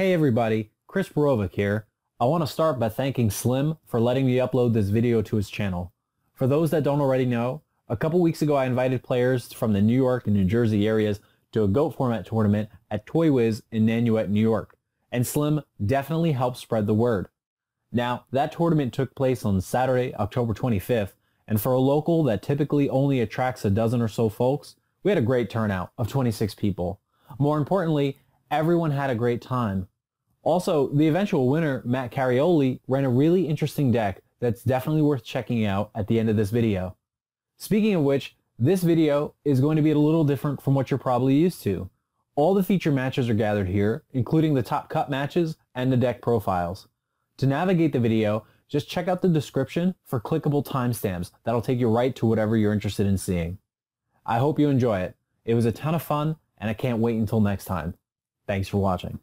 Hey everybody, Kristopher Perovic here. I want to start by thanking Slim for letting me upload this video to his channel. For those that don't already know, a couple weeks ago I invited players from the New York and New Jersey areas to a GOAT format tournament at ToyWiz in Nanuet, New York, and Slim definitely helped spread the word. Now, that tournament took place on Saturday, October 25th, and for a local that typically only attracts a dozen or so folks, we had a great turnout of 26 people. More importantly, everyone had a great time. Also, the eventual winner, Cairoli, ran a really interesting deck that's definitely worth checking out at the end of this video. Speaking of which, this video is going to be a little different from what you're probably used to. All the feature matches are gathered here, including the top cut matches and the deck profiles. To navigate the video, just check out the description for clickable timestamps that'll take you right to whatever you're interested in seeing. I hope you enjoy it. It was a ton of fun, and I can't wait until next time. Thanks for watching.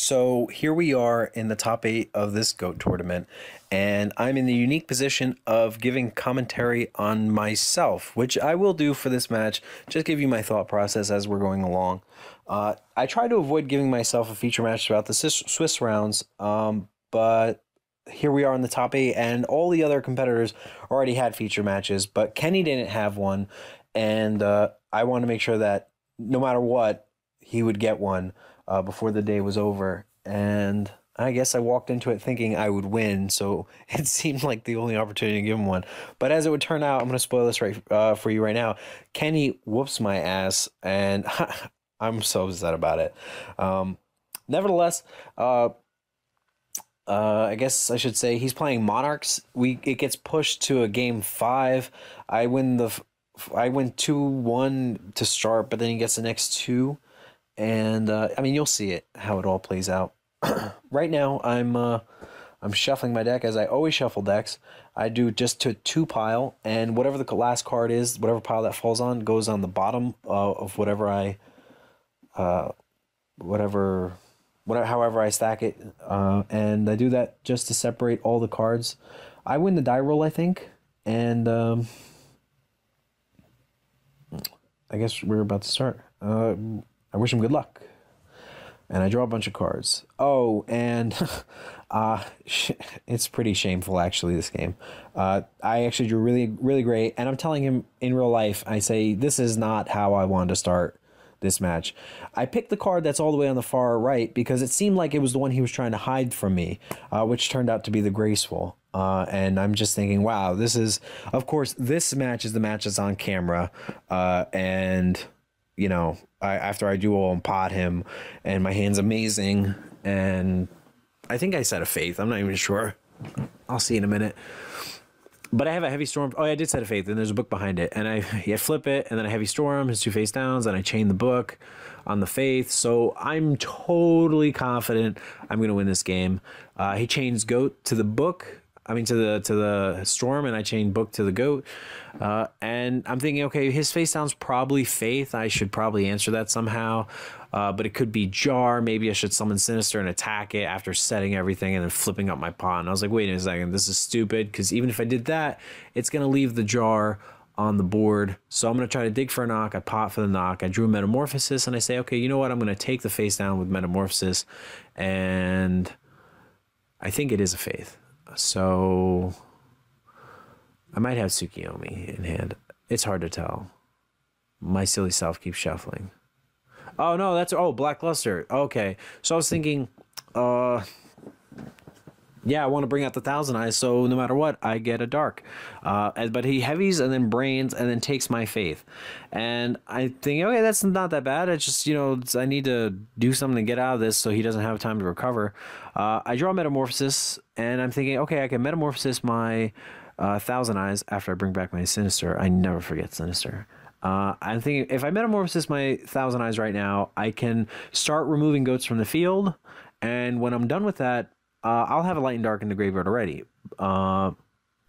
So here we are in the top 8 of this GOAT tournament, and I'm in the unique position of giving commentary on myself, which I will do for this match, just give you my thought process as we're going along. I try to avoid giving myself a feature match throughout the Swiss rounds, but here we are in the top 8, and all the other competitors already had feature matches, but Kenny didn't have one, and I want to make sure that no matter what, he would get one before the day was over. And I guess I walked into it thinking I would win, so it seemed like the only opportunity to give him one. But as it would turn out, I'm going to spoil this for you right now. Kenny whoops my ass, and I'm so upset about it. Nevertheless, I guess I should say he's playing Monarchs. It gets pushed to a game 5. I win 2-1 to start, but then he gets the next 2. And I mean, you'll see it how it all plays out. Right now, I'm shuffling my deck as I always shuffle decks. I do just to 2 pile, and whatever the last card is, whatever pile that falls on, goes on the bottom of whatever however I stack it. And I do that just to separate all the cards. I win the die roll, I think, and I guess we're about to start. I wish him good luck. And I draw a bunch of cards. Oh, and it's pretty shameful, actually, this game. I actually drew really, really great. And I'm telling him in real life, I say, this is not how I wanted to start this match. I picked the card that's all the way on the far right because it seemed like it was the one he was trying to hide from me, which turned out to be the Graceful. And I'm just thinking, wow, this is, of course, this match is the match that's on camera. And, you know, after I duel and pot him, and my hand's amazing, and I think I set a Faith. I'm not even sure. I'll see in a minute. But I have a Heavy Storm. Oh, yeah, I did set a Faith, and there's a book behind it. And I flip it, and then a Heavy Storm, his 2 face downs, and I chain the book on the Faith. So I'm totally confident I'm going to win this game. He chains Goat to the book. I mean, to the Storm, and I chain book to the Goat. And I'm thinking, okay, his face down's probably Faith. I should probably answer that somehow. But it could be Jar. Maybe I should summon Sinister and attack it after setting everything and then flipping up my pot. And I was like, wait a second, this is stupid, because even if I did that, it's going to leave the Jar on the board. So I'm going to try to dig for a knock. I pot for the knock. I drew a Metamorphosis, and I say, okay, you know what? I'm going to take the face down with Metamorphosis. And I think it is a Faith. So I might have Tsukiyomi in hand. It's hard to tell. My silly self keeps shuffling. Oh, no, that's... Oh, Blackluster. Okay. So I was thinking, yeah, I want to bring out the Thousand Eyes, so no matter what, I get a Dark. But he heavies and then brains and then takes my Faith. And I think, okay, that's not that bad. I just, you know, I need to do something to get out of this so he doesn't have time to recover. I draw Metamorphosis, and I'm thinking, okay, I can Metamorphosis my Thousand Eyes after I bring back my Sinister. I never forget Sinister. I'm thinking, if I Metamorphosis my Thousand Eyes right now, I can start removing Goats from the field, and when I'm done with that, I'll have a Light and Dark in the graveyard already. And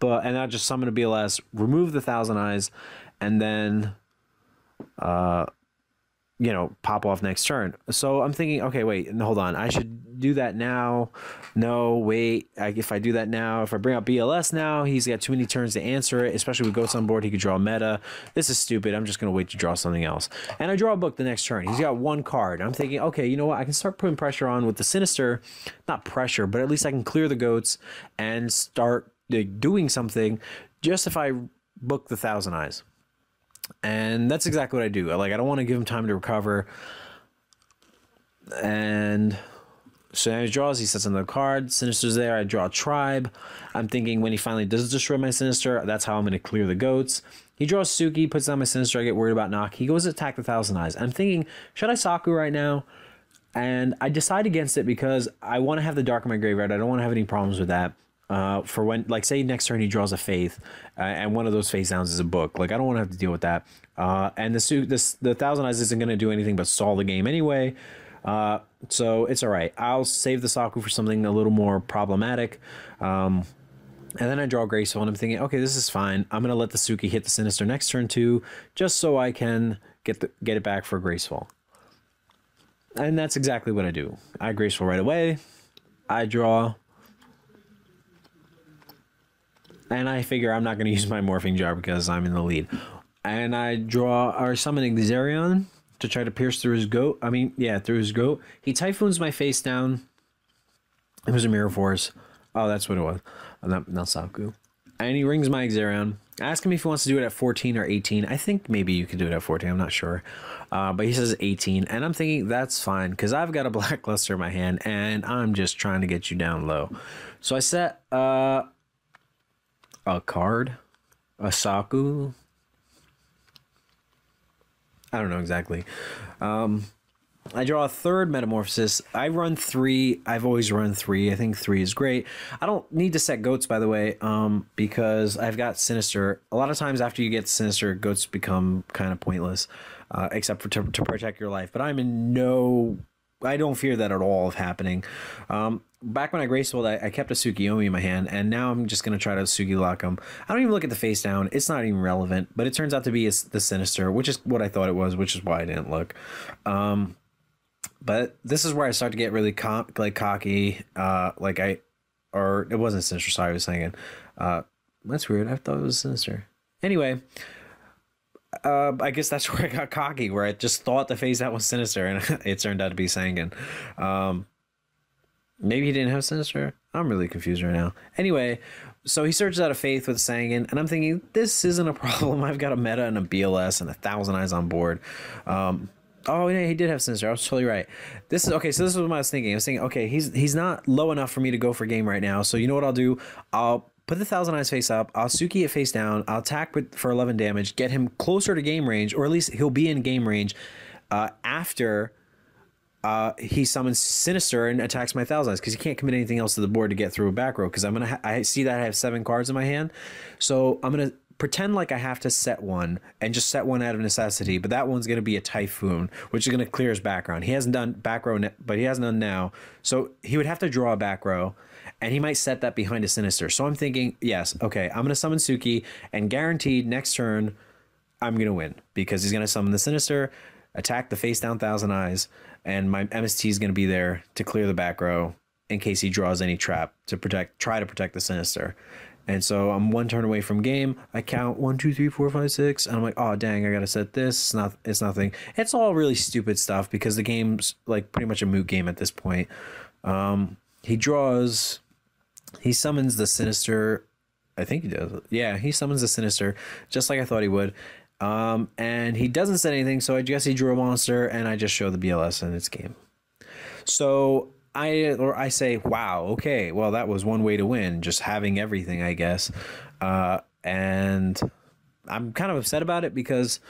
I'll just summon a BLS, remove the Thousand Eyes, and then, you know, pop off next turn. So I'm thinking, okay, wait, hold on. I should do that now. No, wait. If I do that now, if I bring out BLS now, he's got too many turns to answer it, especially with Goats on board. He could draw meta. This is stupid. I'm just going to wait to draw something else. And I draw a book the next turn. He's got 1 card. I'm thinking, okay, you know what? I can start putting pressure on with the Sinister. Not pressure, but at least I can clear the Goats and start doing something just if I book the Thousand Eyes. And that's exactly what I do. I don't want to give him time to recover. And so he draws, he sets another card. Sinister's there. I draw a Tribe. I'm thinking when he finally does destroy my Sinister, that's how I'm going to clear the Goats. He draws Suki, puts down my Sinister. I get worried about knock. He goes to attack the Thousand Eyes. I'm thinking, should I Saku right now? And I decide against it because I want to have the Dark in my graveyard. I don't want to have any problems with that. For when, like, say next turn he draws a Faith, and one of those face downs is a book. Like, I don't want to have to deal with that. And the Thousand Eyes isn't going to do anything but stall the game anyway. So it's all right. I'll save the Saku for something a little more problematic. And then I draw Graceful, and I'm thinking, okay, this is fine. I'm going to let the Suki hit the Sinister next turn too, just so I can get it back for Graceful. And that's exactly what I do. I graceful right away. I draw. And I figure I'm not going to use my morphing jar because I'm in the lead. And I draw or summon Xerion to try to pierce through his goat. I mean, yeah, through his goat. He typhoons my face down. It was a Mirror Force. Oh, that's what it was. Not Saku. And he rings my Xerion. I ask him if he wants to do it at 14 or 18. I think maybe you could do it at 14. I'm not sure. But he says 18. And I'm thinking that's fine because I've got a Blackluster in my hand and I'm just trying to get you down low. So I set a card, a Saku. I don't know exactly. I draw a third Metamorphosis. I run 3. I've always run 3. I think 3 is great. I don't need to set goats, by the way, because I've got Sinister. A lot of times after you get Sinister, goats become kind of pointless, except for to protect your life. But I'm in no... I don't fear that at all of happening. Back when I Graceful, I kept a Tsukiyomi in my hand, and now I'm just going to try to Tsuki lock him. I don't even look at the face down. It's not even relevant, but it turns out to be the Sinister, which is what I thought it was, which is why I didn't look. But this is where I start to get really cocky. Or it wasn't Sinister, sorry, I was saying it. That's weird. I thought it was Sinister. Anyway, I guess that's where I got cocky, where I just thought the face out was Sinister, and it turned out to be Sangan. Maybe he didn't have Sinister. I'm really confused right now. Anyway, so he searches out a Faith with Sangan, and I'm thinking, this isn't a problem. I've got a meta and a BLS and 1,000 eyes on board. Oh, yeah, he did have Sinister. I was totally right. This is okay. So this is what I was thinking. I was thinking, okay, he's not low enough for me to go for game right now. So you know what I'll do? I'll put the 1,000 eyes face up. I'll Tsuki it face down. I'll attack for 11 damage. Get him closer to game range, or at least he'll be in game range after he summons Sinister and attacks my 1,000 eyes, because he can't commit anything else to the board to get through a back row. Because I see that I have 7 cards in my hand, so I'm gonna pretend like I have to set one and just set one out of necessity, but that one's going to be a Typhoon, which is going to clear his background. He hasn't done back row, but he hasn't done now. So he would have to draw a back row, and he might set that behind a Sinister. So I'm thinking, yes, okay, I'm going to summon Tsuki, and guaranteed next turn, I'm going to win, because he's going to summon the Sinister, attack the face down 1,000 eyes, and my MST is going to be there to clear the back row in case he draws any trap to try to protect the Sinister. And so I'm 1 turn away from game. I count 1, 2, 3, 4, 5, 6, and I'm like, oh dang, I gotta set this. It's nothing. It's all really stupid stuff because the game's like pretty much a moot game at this point. He summons the Sinister. I think he does. Yeah, he summons the Sinister just like I thought he would. And he doesn't set anything, so I guess he drew a monster, and I just show the BLS and it's game. So I say, wow, okay, well, that was one way to win, just having everything, I guess. And I'm kind of upset about it because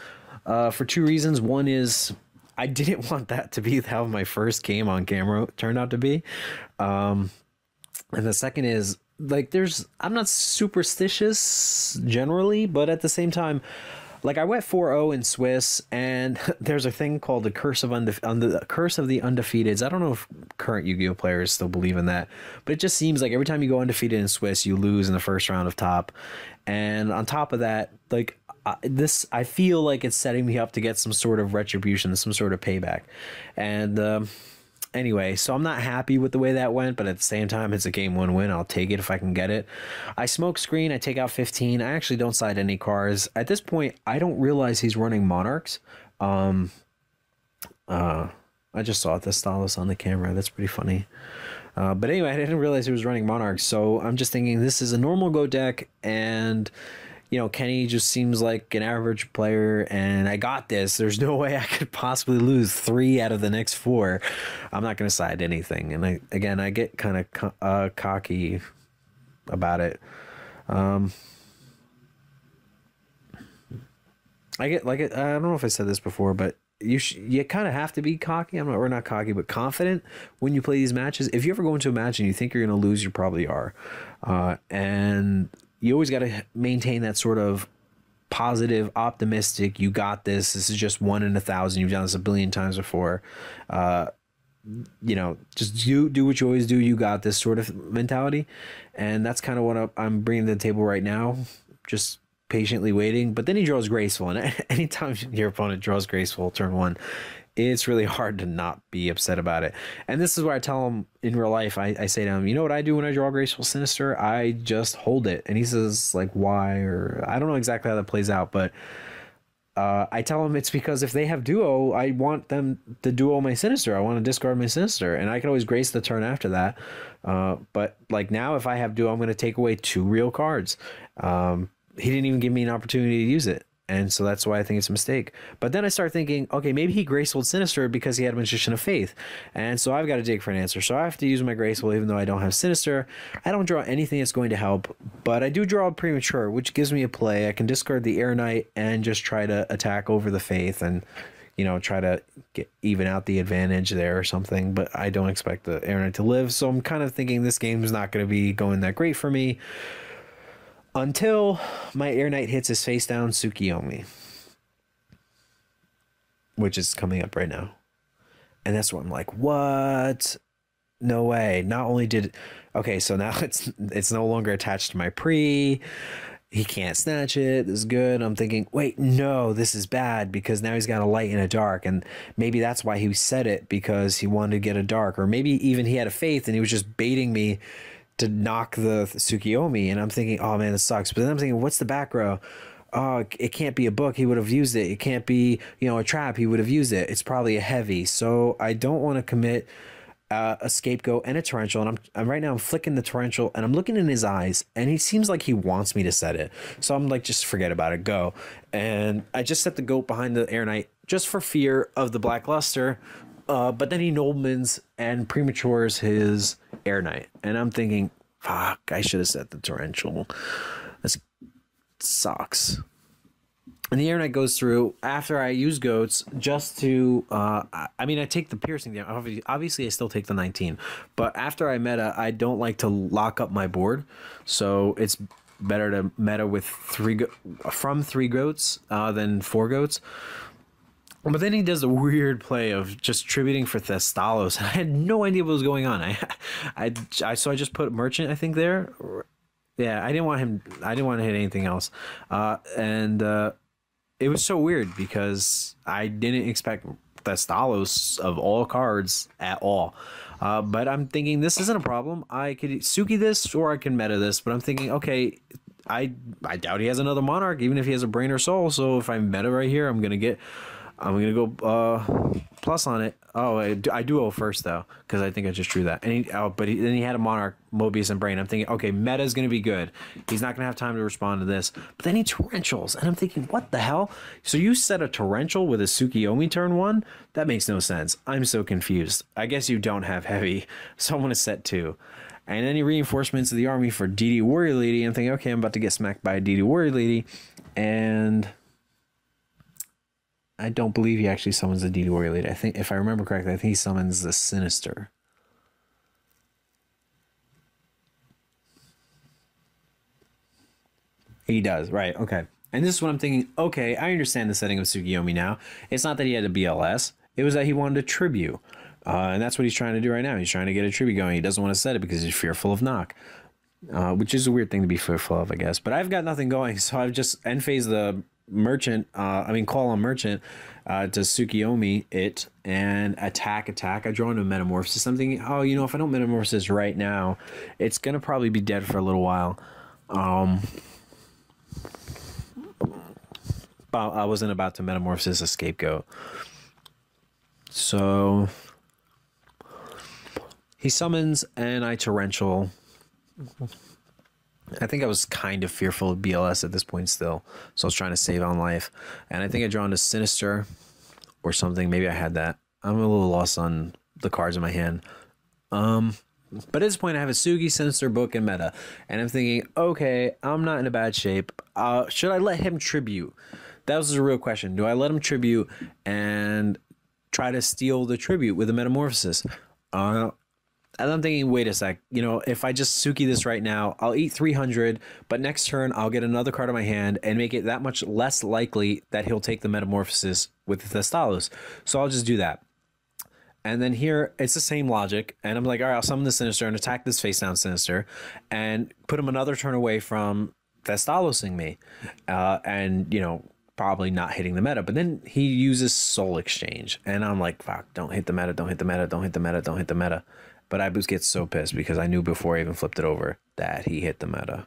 for 2 reasons. One is I didn't want that to be how my first game on camera turned out to be. And the second is, like, I'm not superstitious generally, but at the same time, like, I went 4-0 in Swiss, and there's a thing called the Curse of the Undefeateds. I don't know if current Yu-Gi-Oh players still believe in that, but it just seems like every time you go undefeated in Swiss, you lose in the first round of top. And on top of that, like, I feel like it's setting me up to get some sort of retribution, some sort of payback. And anyway, so I'm not happy with the way that went, but at the same time, it's a game 1 win. I'll take it if I can get it. I smoke screen. I take out 15. I actually don't side any cards. At this point, I don't realize he's running Monarchs. I just saw the stylus on the camera. That's pretty funny. But anyway, I didn't realize he was running Monarchs, so I'm just thinking this is a normal Go deck, and you know, Kenny just seems like an average player, and I got this. There's no way I could possibly lose 3 out of the next 4. I'm not going to side anything. And I get kind of cocky about it. I don't know if I said this before, but you kind of have to be cocky. We're not cocky, but confident when you play these matches. If you ever go into a match and you think you're going to lose, you probably are. And you always got to maintain that sort of positive, optimistic, you got this. This is just 1 in 1,000. You've done this a billion times before. You know, just do what you always do. You got this sort of mentality. And that's kind of what I'm bringing to the table right now. Just patiently waiting, but then he draws Graceful, and anytime your opponent draws Graceful turn 1, it's really hard to not be upset about it. And this is where I tell him in real life, I say to him, you know what I do when I draw Graceful Sinister? I just hold it. And he says, like, why? Or I don't know exactly how that plays out, but I tell him it's because if they have duo, I want them to duo my Sinister. I want to discard my Sinister, and I can always grace the turn after that. But like now, if I have duo, I'm going to take away 2 real cards. He didn't even give me an opportunity to use it. And so that's why I think it's a mistake. But then I start thinking, okay, maybe he Graceful Sinister because he had a Magician of Faith. And so I've got to dig for an answer. So I have to use my Graceful even though I don't have Sinister. I don't draw anything that's going to help, but I do draw a Premature, which gives me a play. I can discard the Air Knight and just try to attack over the Faith and, you know, try to even out the advantage there or something. But I don't expect the Air Knight to live. So I'm kind of thinking this game is not going to be going that great for me. Until my Air Knight hits his face down Tsukiyomi, which is coming up right now. And that's what I'm like, what? No way. Not only did... Okay, so now it's no longer attached to my pre. He can't snatch it. This is good. I'm thinking, wait, no, this is bad because now he's got a light and a dark. And maybe that's why he said it, because he wanted to get a dark. Or maybe even he had a faith and he was just baiting me to knock the Tsukiyomi, and I'm thinking, oh man, this sucks. But then I'm thinking, what's the back row? Oh, it can't be a book. He would have used it. It can't be, you know, a trap. He would have used it. It's probably a heavy. So I don't want to commit a Scapegoat and a Torrential. And I'm right now I'm flicking the Torrential and I'm looking in his eyes, and he seems like he wants me to set it. So I'm like, just forget about it. Go. And I just set the goat behind the Air Knight just for fear of the Black Luster. But then he Noblemans and Prematures his Air Knight. And I'm thinking, fuck, I should have set the Torrential. This sucks. And the Air Knight goes through after I use goats just to, I mean, I take the piercing down. Obviously, I still take the 19. But after I meta, I don't like to lock up my board. So it's better to meta with 3 goats than 4 goats. But then he does a weird play of just tributing for Thestalos. I had no idea what was going on. So I just put Merchant, I think, there. Yeah, I didn't want him. I didn't want to hit anything else. It was so weird because I didn't expect Thestalos of all cards at all. But I'm thinking this isn't a problem. I could Suki this or I can meta this. But I'm thinking, okay, I doubt he has another Monarch, even if he has a Brain or Soul. So if I meta right here, I'm gonna go plus on it. Oh, I duo first though, because I think I just drew that. And then he had a Monarch, Mobius, and Brain. I'm thinking, okay, meta is going to be good. He's not going to have time to respond to this. But then he Torrentials, and I'm thinking, what the hell? So you set a Torrential with a Tsukiyomi turn 1? That makes no sense. I'm so confused. I guess you don't have heavy, so I'm going to set 2. And any reinforcements of the army for DD Warrior Lady. I'm thinking, okay, I'm about to get smacked by a DD Warrior Lady, and I don't believe he actually summons the DD Warrior Lady. I think, if I remember correctly, I think he summons the Sinister. He does, right, okay. And this is what I'm thinking, okay, I understand the setting of Tsukiyomi now. It's not that he had a BLS. It was that he wanted a tribute. And that's what he's trying to do right now. He's trying to get a tribute going. He doesn't want to set it because he's fearful of knock. Which is a weird thing to be fearful of, I guess. But I've got nothing going, so I've just end-phased the Merchant, call on Merchant to Tsukiyomi it and attack. I draw into Metamorphosis. I'm thinking, oh, you know, if I don't Metamorphosis right now, it's going to probably be dead for a little while. But I wasn't about to Metamorphosis a Scapegoat. So he summons and I Torrential. I think I was kind of fearful of BLS at this point still. So I was trying to save on life. And I think I draw into Sinister or something. Maybe I had that. I'm a little lost on the cards in my hand. But at this point I have a Sugi, Sinister, Book, and Meta. And I'm thinking, okay, I'm not in a bad shape. Should I let him tribute? That was a real question. Do I let him tribute and try to steal the tribute with a Metamorphosis? And I'm thinking, wait a sec, you know, if I just Suki this right now, I'll eat 300, but next turn I'll get another card in my hand and make it that much less likely that he'll take the Metamorphosis with the Thestalos. So I'll just do that. And then here, it's the same logic. And I'm like, all right, I'll summon the Sinister and attack this face down Sinister and put him another turn away from Thestalosing me, and, you know, probably not hitting the meta. But then he uses Soul Exchange, and I'm like, fuck, don't hit the meta, don't hit the meta, don't hit the meta, don't hit the meta. But I was get so pissed because I knew before I even flipped it over that he hit the meta.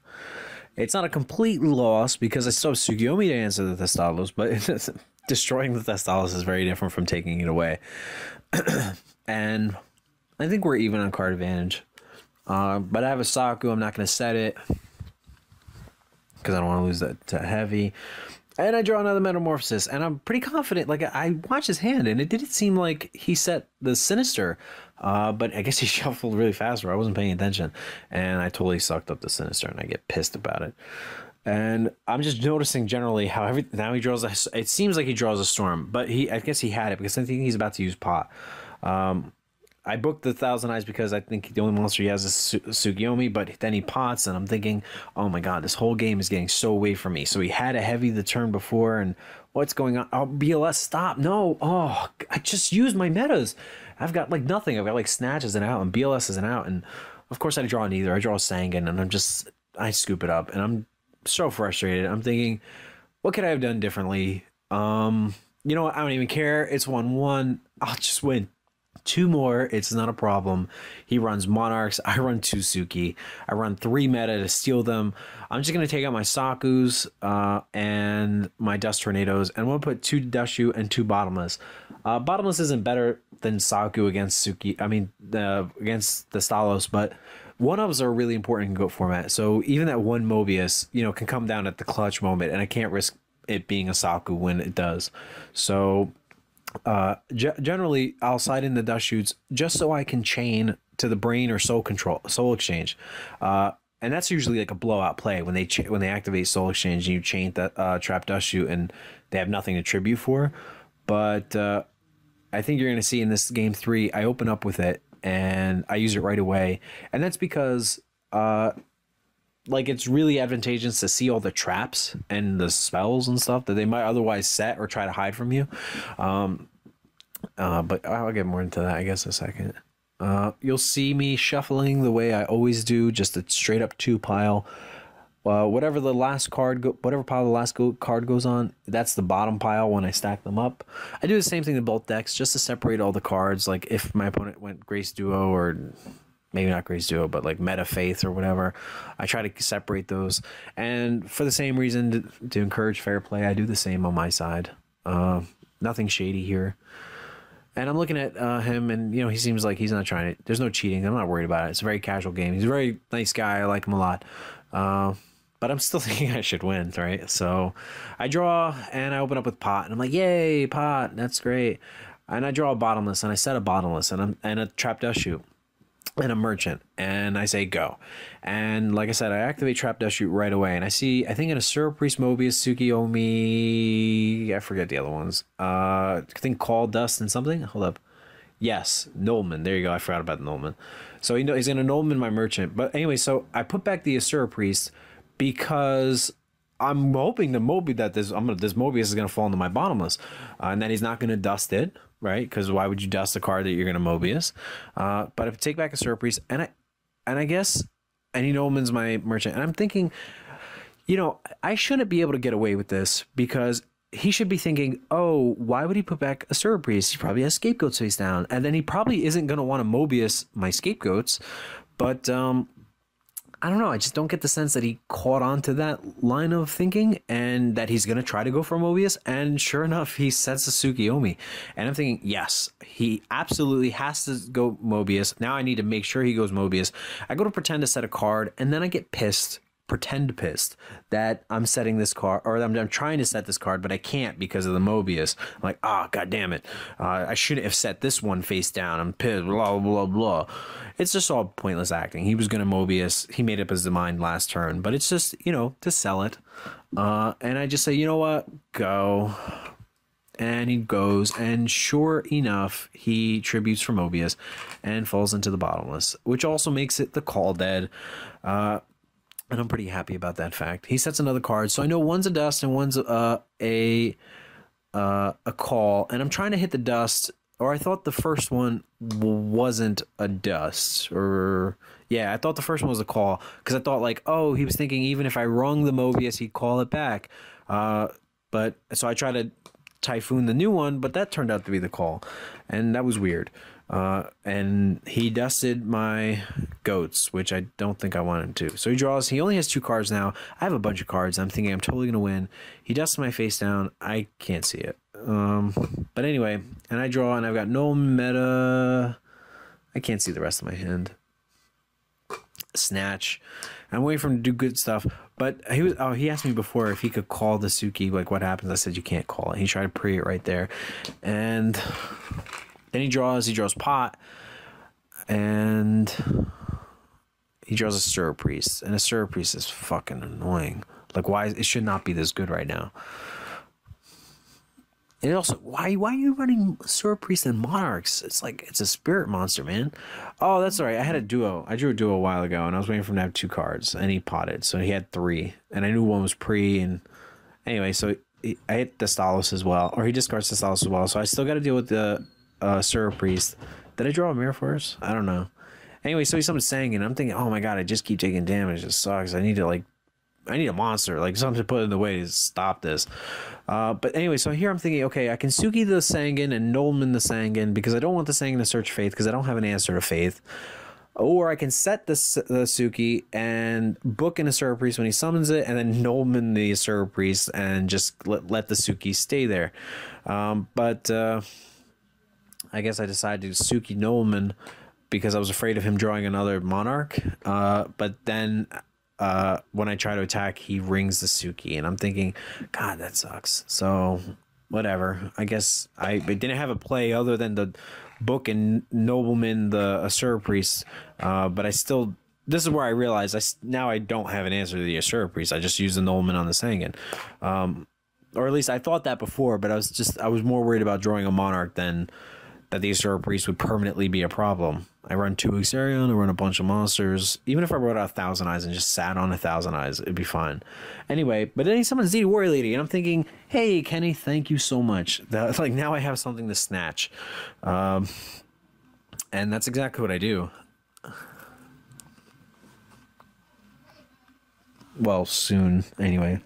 It's not a complete loss because I still have Tsukiyomi to answer the Thestalos, but destroying the Thestalos is very different from taking it away. And I think we're even on card advantage. But I have a Saku. I'm not going to set it because I don't want to lose that to heavy. And I draw another Metamorphosis, and I'm pretty confident. Like, I watched his hand, and it didn't seem like he set the Sinister. But I guess he shuffled really fast, or I wasn't paying attention. And I totally sucked up the Sinister, and I get pissed about it. And I'm just noticing generally how now he draws it seems like he draws a Storm, but I guess he had it because I think he's about to use Pot. I booked the Thousand Eyes because I think the only monster he has is Tsukiyomi, but then he pots, and I'm thinking, oh my god, this whole game is getting so away from me. So he had a heavy the turn before, and what's going on? Oh, BLS, stop. No. Oh, I just used my metas. I've got like nothing. I've got like Snatch as an out, and BLS as an out, and of course I draw neither. I draw Sangan, and I scoop it up, and I'm so frustrated. I'm thinking, what could I have done differently? You know what? I don't even care. It's 1-1. I'll just win. 2 more, it's not a problem. He runs Monarchs, I run 2 Suki. I run 3 meta to steal them. I'm just going to take out my Sakus and my Dust Tornadoes, and I'm going to put 2 Dushu and 2 Bottomless. Bottomless isn't better than Saku against Suki, against the Stalos, but one-ups are really important in GOAT format. So even that one Mobius, you know, can come down at the clutch moment, and I can't risk it being a Saku when it does. So generally I'll slide in the dust shoots just so I can chain to the brain or soul exchange, and that's usually like a blowout play when they activate soul exchange and you chain that trap dust shoot and they have nothing to tribute for. But I think you're going to see in this game 3 I open up with it and I use it right away, and that's because like it's really advantageous to see all the traps and the spells and stuff that they might otherwise set or try to hide from you. But I'll get more into that, I guess, in a second. You'll see me shuffling the way I always do, just a straight up 2 pile. Whatever the last card, whatever pile the last card goes on, that's the bottom pile when I stack them up. I do the same thing to both decks just to separate all the cards. Like if my opponent went Grace Duo or maybe not Grace Duo, but like Meta Faith or whatever, I try to separate those. And for the same reason, to encourage fair play, I do the same on my side. Nothing shady here. And I'm looking at him, and you know he seems like he's not trying to. There's no cheating. I'm not worried about it. It's a very casual game. He's a very nice guy. I like him a lot. But I'm still thinking I should win, right? So I draw, and I open up with Pot, and I'm like, yay, Pot, that's great. And I draw a Bottomless, and I set a Bottomless, and a Trap Dust Shoot, and a Merchant, and I say go. And like I said, I activate Trap Dust Shoot right away, and I see, I think in a Syrup Priest, Mobius, Tsukiyomi, I forget the other ones. I think Call Dust and something. Hold up. Yes, Nolan. There you go. I forgot about Nolan. So he's going to Nolan my Merchant. But anyway, so I put back the Asura Priest because I'm hoping this Mobius is going to fall into my Bottomless, and then he's not going to dust it, right? Because why would you dust a card that you're going to Mobius? But if I take back a Asura Priest, and I guess, and he Nolan's my Merchant, and I'm thinking, you know, I shouldn't be able to get away with this because he should be thinking, oh, why would he put back a Asura Priest? He probably has Scapegoats face down, and then he probably isn't going to want to Mobius my Scapegoats, but I don't know. I just don't get the sense that he caught on to that line of thinking and that he's going to try to go for Mobius. And sure enough, he sets a Tsukiyomi. And I'm thinking, yes, he absolutely has to go Mobius. Now I need to make sure he goes Mobius. I go to pretend to set a card, and then I get pissed, pretend pissed, that I'm setting this card, or I'm trying to set this card, but I can't because of the Mobius. I'm like, ah, god damn it. I shouldn't have set this one face down. I'm pissed, blah, blah, blah. It's just all pointless acting. He was going to Mobius. He made up his mind last turn, but it's just, you know, to sell it. And I just say, you know what? Go. And he goes, and sure enough, he tributes for Mobius and falls into the Bottomless, which also makes it the call dead. And I'm pretty happy about that fact. He sets another card, so I know one's a dust and one's a call, and I'm trying to hit the dust or I thought the first one wasn't a dust, or yeah, I thought the first one was a call because I thought like, oh, he was thinking even if I rung the Mobius, he'd call it back. But so I tried to Typhoon the new one, but that turned out to be the call, and that was weird. And he dusted my goats, which I don't think I want him to. So he draws. He only has 2 cards now. I have a bunch of cards. I'm thinking I'm totally gonna win. He dusts my face down. I can't see it. But anyway, and I draw, and I've got no meta. I can't see the rest of my hand. Snatch. I'm waiting for him to do good stuff. But he asked me before if he could call the Suki, like what happens. I said you can't call it. He tried to pre it right there. And then he draws pot, and he draws a Stir Priest. And a Stir Priest is fucking annoying. Like, why? It should not be this good right now. And also, why are you running Stir Priest and Monarchs? It's like, it's a spirit monster, man. Oh, that's all right. I had a duo. I drew a duo a while ago, and I was waiting for him to have 2 cards, and he potted. So he had 3, and I knew one was pre, and anyway, so I hit the Stalos as well, or he discards the Stalos as well. So I still got to deal with the Stir Priest. Did I draw a Mirror Force? I don't know. Anyway, so he's something saying, and I'm thinking, oh my god, I just keep taking damage. It sucks. I need a monster, like something to put in the way to stop this. But anyway, so here I'm thinking, okay, I can Suki the Sangan and Nolan the Sangan because I don't want the Sangan to search Faith because I don't have an answer to Faith. Or I can set the Suki and book in a Stir Priest when he summons it, and then Nolan the Stir Priest and just let the Suki stay there. But I guess I decided to Suki Nolan because I was afraid of him drawing another Monarch. But then when I try to attack, he rings the Suki, and I'm thinking, God, that sucks. So whatever. I guess I didn't have a play other than the book and Nobleman the Assur Priest. But I still, this is where I realized now I don't have an answer to the Assur Priest. I just use the Nobleman on the Sangan. Or at least I thought that before, but I was more worried about drawing a Monarch than that the Assur Priest would permanently be a problem. I run 2 Xerion, I run a bunch of monsters. Even if I wrote out 1,000 Eyes and just sat on 1,000 Eyes, it'd be fine. Anyway, but then he summons DD Warrior Lady, and I'm thinking, hey, Kenny, thank you so much. Like, now I have something to snatch. And that's exactly what I do. Well, soon, anyway.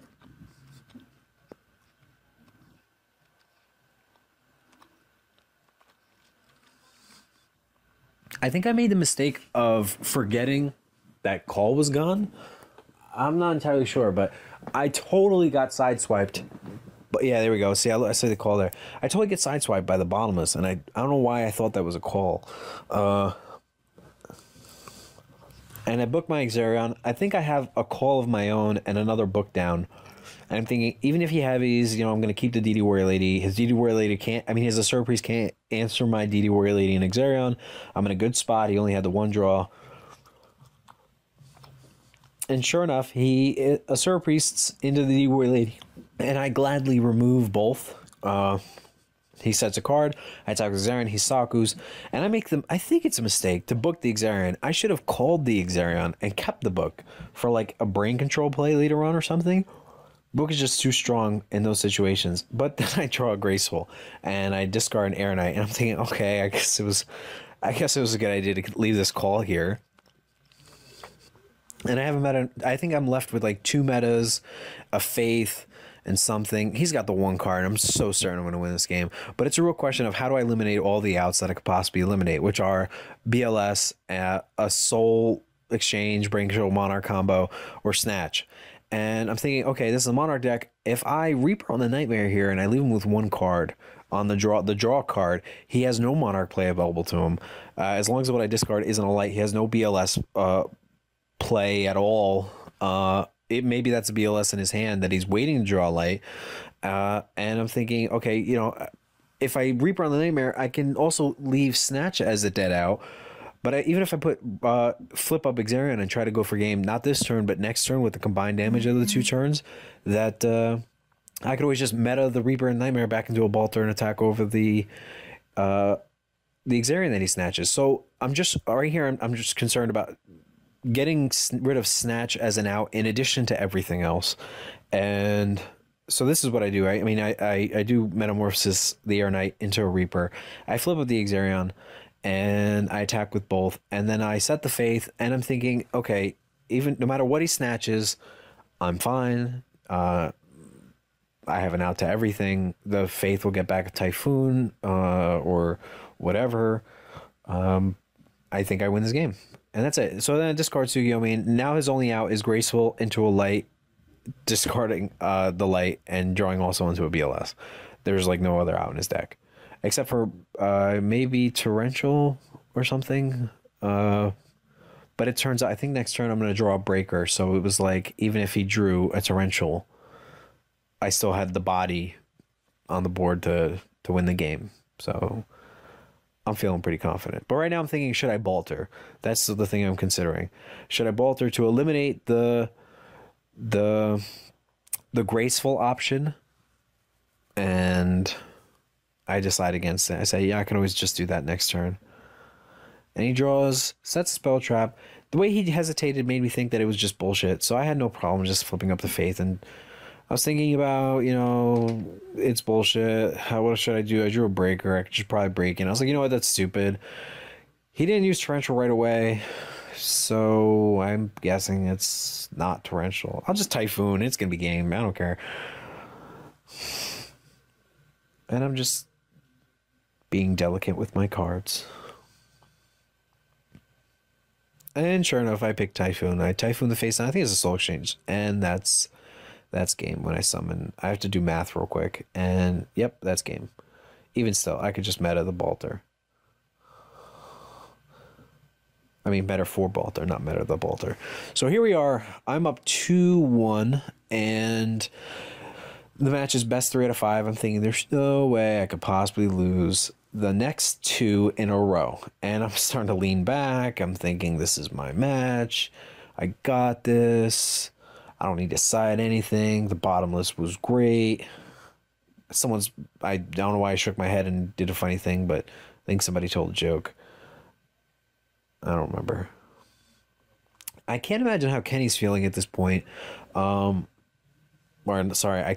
I think I made the mistake of forgetting that call was gone. I'm not entirely sure, but I totally got sideswiped. But yeah, there we go. See, I say the call there. I totally get sideswiped by the bottomless, and I don't know why I thought that was a call. And I booked my Xerion. I think I have a call of my own and another book down. And I'm thinking, even if he heavies, you know, I'm going to keep the DD Warrior Lady. His DD Warrior Lady can't, I mean, his Assur Priest can't answer my DD Warrior Lady in Xerion. I'm in a good spot. He only had the 1 draw. And sure enough, he Assur Priests into the DD Warrior Lady. And I gladly remove both. He sets a card. I attack with Xerion. He Saku's. And I make them, I think it's a mistake to book the Xerion. I should have called the Xerion and kept the book for like a brain control play later on or something. Book is just too strong in those situations. But then I draw a Graceful and I discard an Air Knight, and I'm thinking, okay, I guess it was a good idea to leave this call here. And I have a meta. I think I'm left with like 2 metas, a Faith, and something. He's got the 1 card. I'm so certain I'm going to win this game. But it's a real question of how do I eliminate all the outs that I could possibly eliminate, which are BLS, a Soul Exchange, Brain Control Monarch combo, or Snatch. And I'm thinking, okay, this is a Monarch deck. If I Reaper on the Nightmare here and I leave him with 1 card on the draw card, he has no Monarch play available to him. As long as what I discard isn't a light, he has no BLS play at all. Maybe that's a BLS in his hand that he's waiting to draw a light. And I'm thinking, okay, you know, if I Reaper on the Nightmare, I can also leave Snatch as a dead out. But even if I put flip up Xerion and try to go for game, not this turn, but next turn with the combined damage of the 2 turns, that I could always just meta the Reaper and Nightmare back into a Balter and attack over the Xerion that he snatches. So I'm just right here. I'm just concerned about getting rid of Snatch as an out in addition to everything else. And so this is what I do. I mean, I do Metamorphosis the Air Knight into a Reaper. I flip up the Exarion, and I attack with both. And then I set the Faith, and I'm thinking, okay, even no matter what he snatches, I'm fine. I have an out to everything. The Faith will get back a Typhoon or whatever. I think I win this game. And that's it. So then I discard Tsukiyomi. And now his only out is Graceful into a Light, discarding the Light, and drawing also into a BLS. There's like no other out in his deck. Except for maybe Torrential or something. But it turns out, I think next turn I'm going to draw a Breaker. So it was like, even if he drew a Torrential, I still had the body on the board to win the game. So I'm feeling pretty confident. But right now I'm thinking, should I Balter? That's the thing I'm considering. Should I Balter to eliminate the Graceful option? And I decide against it. I say, yeah, I can always just do that next turn. And he draws, sets a Spell Trap. The way he hesitated made me think that it was just bullshit. So I had no problem just flipping up the Faith. And I was thinking about, you know, it's bullshit. What should I do? I drew a Breaker. I could just probably break in. I was like, you know what? That's stupid. He didn't use Torrential right away. So I'm guessing it's not Torrential. I'll just Typhoon. It's going to be game. I don't care. And I'm just being delicate with my cards. And sure enough, I picked Typhoon. I Typhoon the face, and I think it's a Soul Exchange. And that's game when I summon. I have to do math real quick. And yep, that's game. Even still, I could just meta the Balter. I mean, meta for Balter, not meta the Balter. So here we are. I'm up 2-1. And the match is best 3 out of 5. I'm thinking there's no way I could possibly lose the next 2 in a row. And I'm starting to lean back. I'm thinking this is my match. I got this. I don't need to side anything. The bottomless was great. I don't know why I shook my head and did a funny thing, but I think somebody told a joke. I don't remember. I can't imagine how Kenny's feeling at this point. I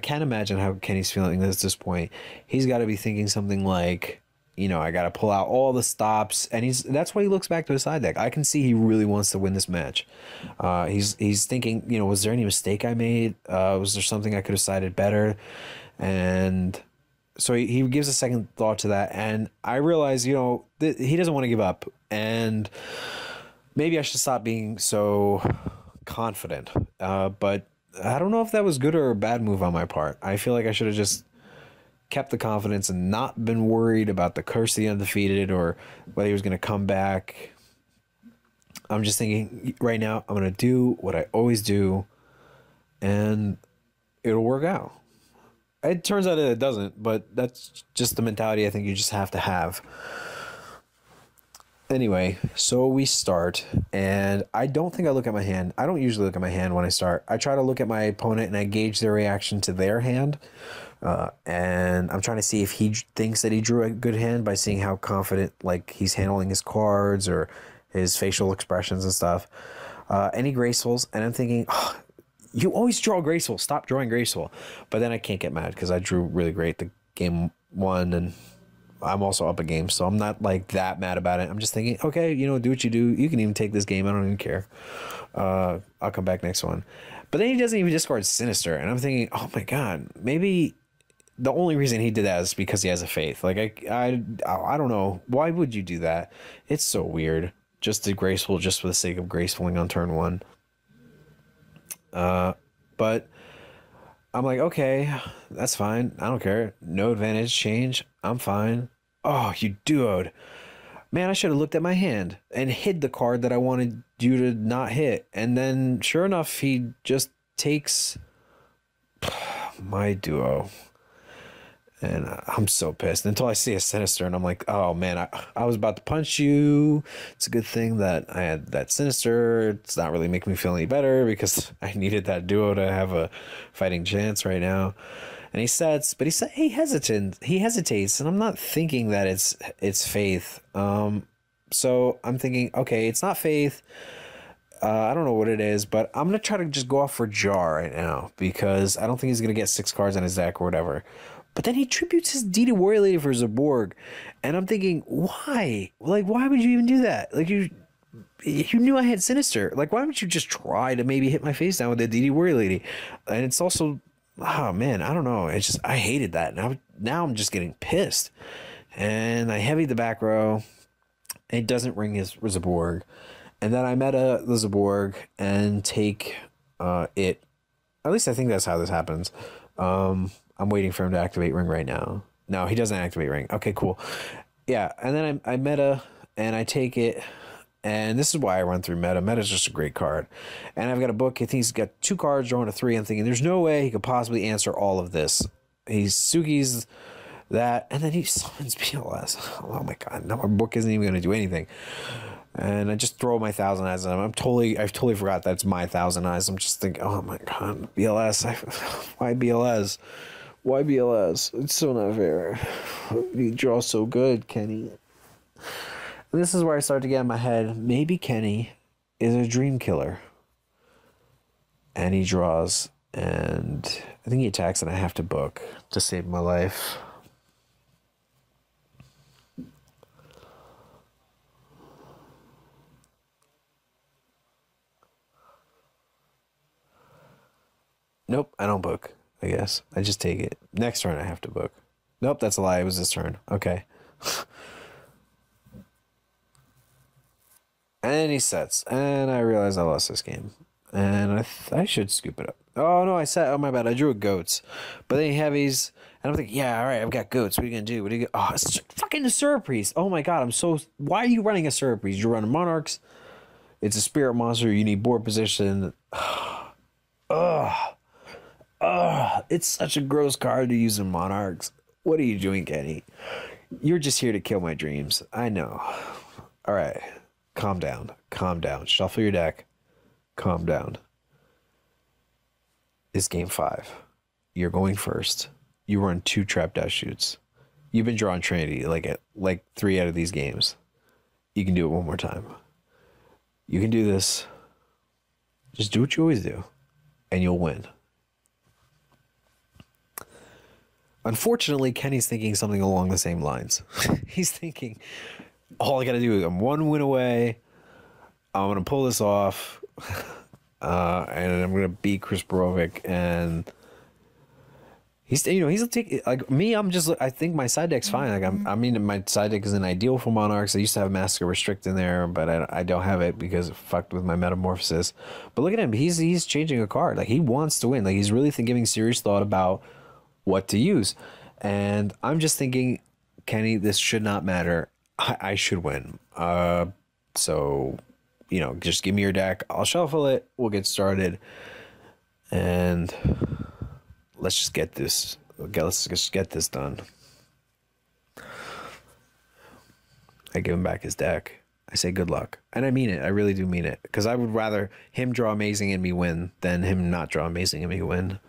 can't imagine how Kenny's feeling at this point. He's got to be thinking something like, you know, I got to pull out all the stops. And that's why he looks back to his side deck. I can see he really wants to win this match. He's thinking, you know, was there any mistake I made? Was there something I could have sided better? And so he gives a second thought to that. And I realize, you know, he doesn't want to give up. And maybe I should stop being so confident. But I don't know if that was good or a bad move on my part. I feel like I should have just kept the confidence and not been worried about the Curse of the Undefeated or whether he was going to come back. I'm just thinking right now, I'm going to do what I always do and it'll work out. It turns out that it doesn't, but that's just the mentality I think you just have to have. Anyway, so we start, and I don't think I look at my hand. I don't usually look at my hand when I start. I try to look at my opponent and I gauge their reaction to their hand. And I'm trying to see if he thinks that he drew a good hand by seeing how confident like he's handling his cards or his facial expressions and stuff. Any Gracefuls, and I'm thinking, oh, you always draw Graceful. Stop drawing Graceful. But then I can't get mad because I drew really great the game one, and I'm also up a game, so I'm not like that mad about it. I'm just thinking, okay, you know, do what you do. You can even take this game. I don't even care. I'll come back next one. But then he doesn't even discard Sinister, and I'm thinking, oh my god, maybe the only reason he did that is because he has a Faith. Like I don't know. Why would you do that? It's so weird. Just to Graceful just for the sake of Gracefuling on turn 1. But I'm like, okay, that's fine. I don't care. No advantage change. I'm fine. Oh, you duoed. Man, I should have looked at my hand and hid the card that I wanted you to not hit. And then sure enough, he just takes my duo. And I'm so pissed until I see a Sinister and I'm like, oh man, I was about to punch you. It's a good thing that I had that Sinister. It's not really making me feel any better because I needed that duo to have a fighting chance right now. And he sets, but he hesitates, and I'm not thinking that it's Faith. So I'm thinking, okay, it's not Faith. I don't know what it is, but I'm going to try to just go off for Jar right now because I don't think he's going to get 6 cards on his deck or whatever. But then he tributes his DD Warrior Lady for Zaborg. And I'm thinking, why? Like, why would you even do that? Like, you knew I had Sinister. Like, why would you just try to maybe hit my face down with the DD Warrior Lady? And it's also, oh, man, I don't know. It's just, I hated that. Now I'm just getting pissed. And I heavied the back row. It doesn't ring his Zaborg. And then I meta the Zaborg and take it. At least I think that's how this happens. I'm waiting for him to activate Ring right now. No, he doesn't activate Ring. Okay, cool. Yeah, and then I meta and I take it. And this is why I run through meta. Meta is just a great card. And I've got a book. I think he's got 2 cards, drawing a 3. I'm thinking there's no way he could possibly answer all of this. He's Suki's that. And then he summons PLS. Oh my God. Now my book isn't even going to do anything. And I just throw my Thousand Eyes on him. I've totally forgot that's my Thousand Eyes. I'm just thinking, oh my God, BLS. Why BLS? Why BLS? It's so not fair. You draw so good, Kenny. And this is where I start to get in my head. Maybe Kenny is a dream killer. And he draws. And I think he attacks and I have to book to save my life. Nope, I don't book, I guess. I just take it. Next turn, I have to book. Nope, that's a lie. It was this turn. Okay. And he sets. And I realize I lost this game. And I should scoop it up. Oh, no, I set. Oh, my bad. I drew a goats. But then he heavies. And I'm thinking, yeah, all right, I've got goats. What are you going to do? What are you gonna... Oh, it's fucking the Syrup Priest. Oh, my God. I'm so... Why are you running a Syrup Priest? You're running Monarchs. It's a spirit monster. You need board position. Ugh. It's such a gross card to use in Monarchs. What are you doing, Kenny? You're just here to kill my dreams. I know. All right. Calm down. Calm down. Shuffle your deck. Calm down. It's game 5. You're going first. You run 2 trap dash shoots. You've been drawing Trinity like 3 out of these games. You can do it one more time. You can do this. Just do what you always do. And you'll win. Unfortunately, Kenny's thinking something along the same lines. He's thinking, all I got to do is I'm 1 win away. I'm going to pull this off. And I'm going to beat Kristopher Perovic. And he's take like me. I think my side deck's fine. Like I mean, my side deck isn't ideal for Monarchs. I used to have Massacre Restrict in there, but I don't have it because it fucked with my Metamorphosis. But look at him. He's changing a card. Like he wants to win. Like he's really giving serious thought about what to use. And I'm just thinking, Kenny, this should not matter. I should win. So, just give me your deck. I'll shuffle it. We'll get started. And let's just get this. Okay, let's just get this done. I give him back his deck. I say good luck. And I mean it. I really do mean it. Because I would rather him draw amazing and me win than him not draw amazing and me win.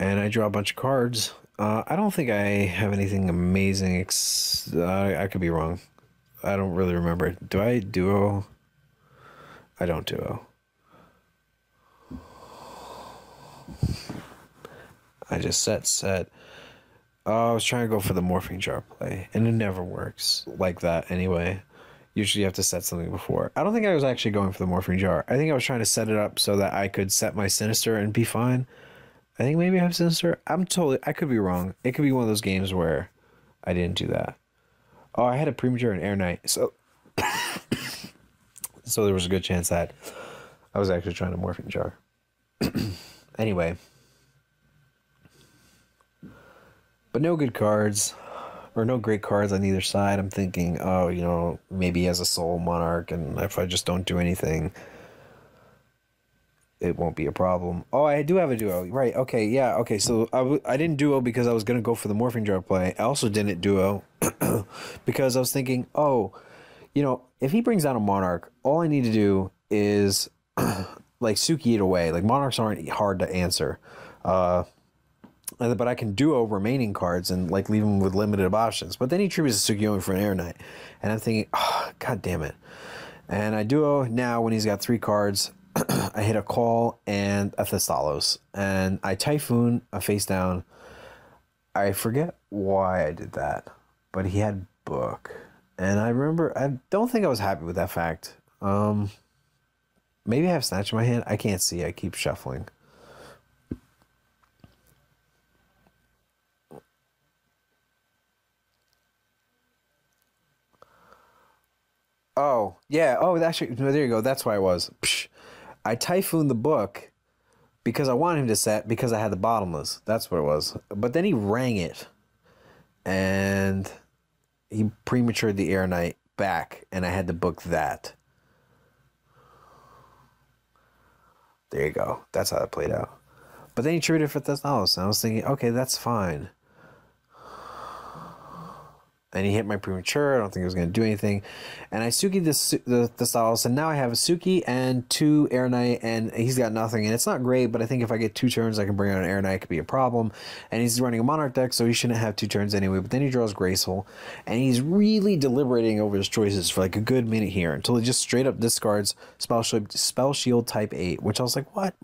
And I draw a bunch of cards. I don't think I have anything amazing. I could be wrong. I don't really remember. Do I duo? I don't duo. I just set. Oh, I was trying to go for the Morphing Jar play. And it never works like that anyway. Usually you have to set something before. I don't think I was actually going for the Morphing Jar. I think I was trying to set it up so that I could set my Sinister and be fine. I think maybe I have Sinister. I could be wrong. It could be one of those games where I didn't do that. Oh, I had a Premature and Air Knight. So there was a good chance that I was actually trying to Morphing Jar. Anyway. But no good cards. Or no great cards on either side. I'm thinking, oh, maybe he has a Soul Monarch. And if I just don't do anything, it won't be a problem. Oh, I do have a duo. Right. Okay. Yeah. Okay. So I didn't duo because I was going to go for the Morphing Jar play. I also didn't duo because I was thinking, if he brings down a Monarch, all I need to do is like Suki it away. Like Monarchs aren't hard to answer. But I can duo remaining cards and like leave him with limited options. But then he tributes Sukiyomi for an Air Knight. And I'm thinking, oh, God damn it. And I duo now when he's got 3 cards. I hit a Call and a Thestalos. And I Typhoon a face down. I forget why I did that, but he had Book. And I remember, I don't think I was happy with that fact. Maybe I have Snatch in my hand. I can't see. I keep shuffling. Oh, yeah. Oh, actually, there you go. That's why I was. Psh. I Typhooned the Book because I wanted him to set because I had the Bottomless. That's what it was. But then he rang it. And he prematured the Air Knight back. And I had to book that. There you go. That's how that played out. But then he traded for Thessalos. And I was thinking, okay, that's fine. And he hit my premature. I don't think he was going to do anything. And I Suki the Thessalos. And now I have a Suki and 2 Air Knight. And he's got nothing. And it's not great. But I think if I get 2 turns, I can bring out an Air Knight. It could be a problem. And he's running a Monarch deck. So he shouldn't have 2 turns anyway. But then he draws Graceful. And he's really deliberating over his choices for like a good minute here. Until he just straight up discards Spell Shield type 8. Which I was like, what?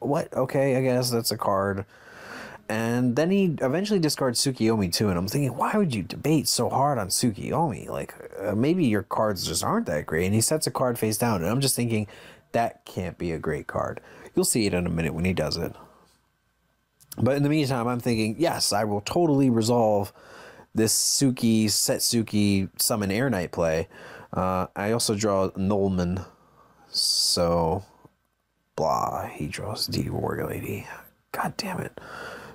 What? Okay, I guess that's a card. And then he eventually discards Tsukiyomi too. And I'm thinking, why would you debate so hard on Tsukiyomi? Like, maybe your cards just aren't that great. And he sets a card face down. And I'm just thinking, that can't be a great card. You'll see it in a minute when he does it. But in the meantime, I'm thinking, yes, I will totally resolve this Setsuki summon Air Knight play. I also draw Nolan. So, blah. He draws D Warrior Lady. God damn it.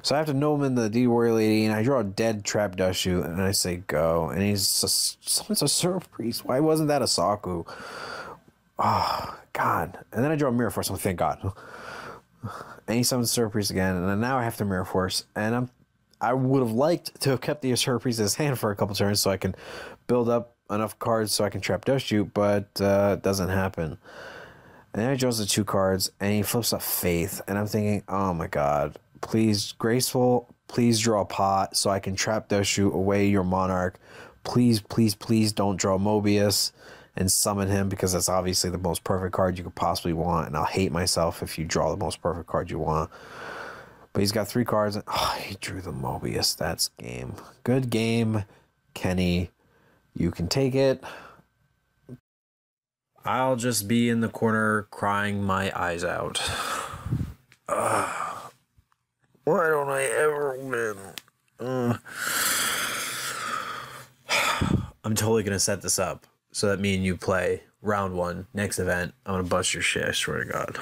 So I have to Nolan the D Warrior Lady, and I draw a dead Trap Dushu, and I say go. And he's summons a Seraph Priest. Why wasn't that a Saku? Oh, God. And then I draw a Mirror Force. Oh, thank God. And he summons Seraph Priest again, and then now I have to Mirror Force. And I would have liked to have kept the Seraph Priest in his hand for a couple turns so I can build up enough cards so I can Trap Dushu, but it doesn't happen. And then he draws the 2 cards, and he flips up Faith. And I'm thinking, oh my God, please, Graceful, please draw a pot so I can Trap Dushu away your Monarch. Please, please, please don't draw Mobius and summon him, because that's obviously the most perfect card you could possibly want. And I'll hate myself if you draw the most perfect card you want. But he's got 3 cards. And, oh, he drew the Mobius. That's game. Good game, Kenny. You can take it. I'll just be in the corner crying my eyes out. Why don't I ever win? I'm totally going to set this up so that me and you play round 1, next event. I'm going to bust your shit, I swear to God.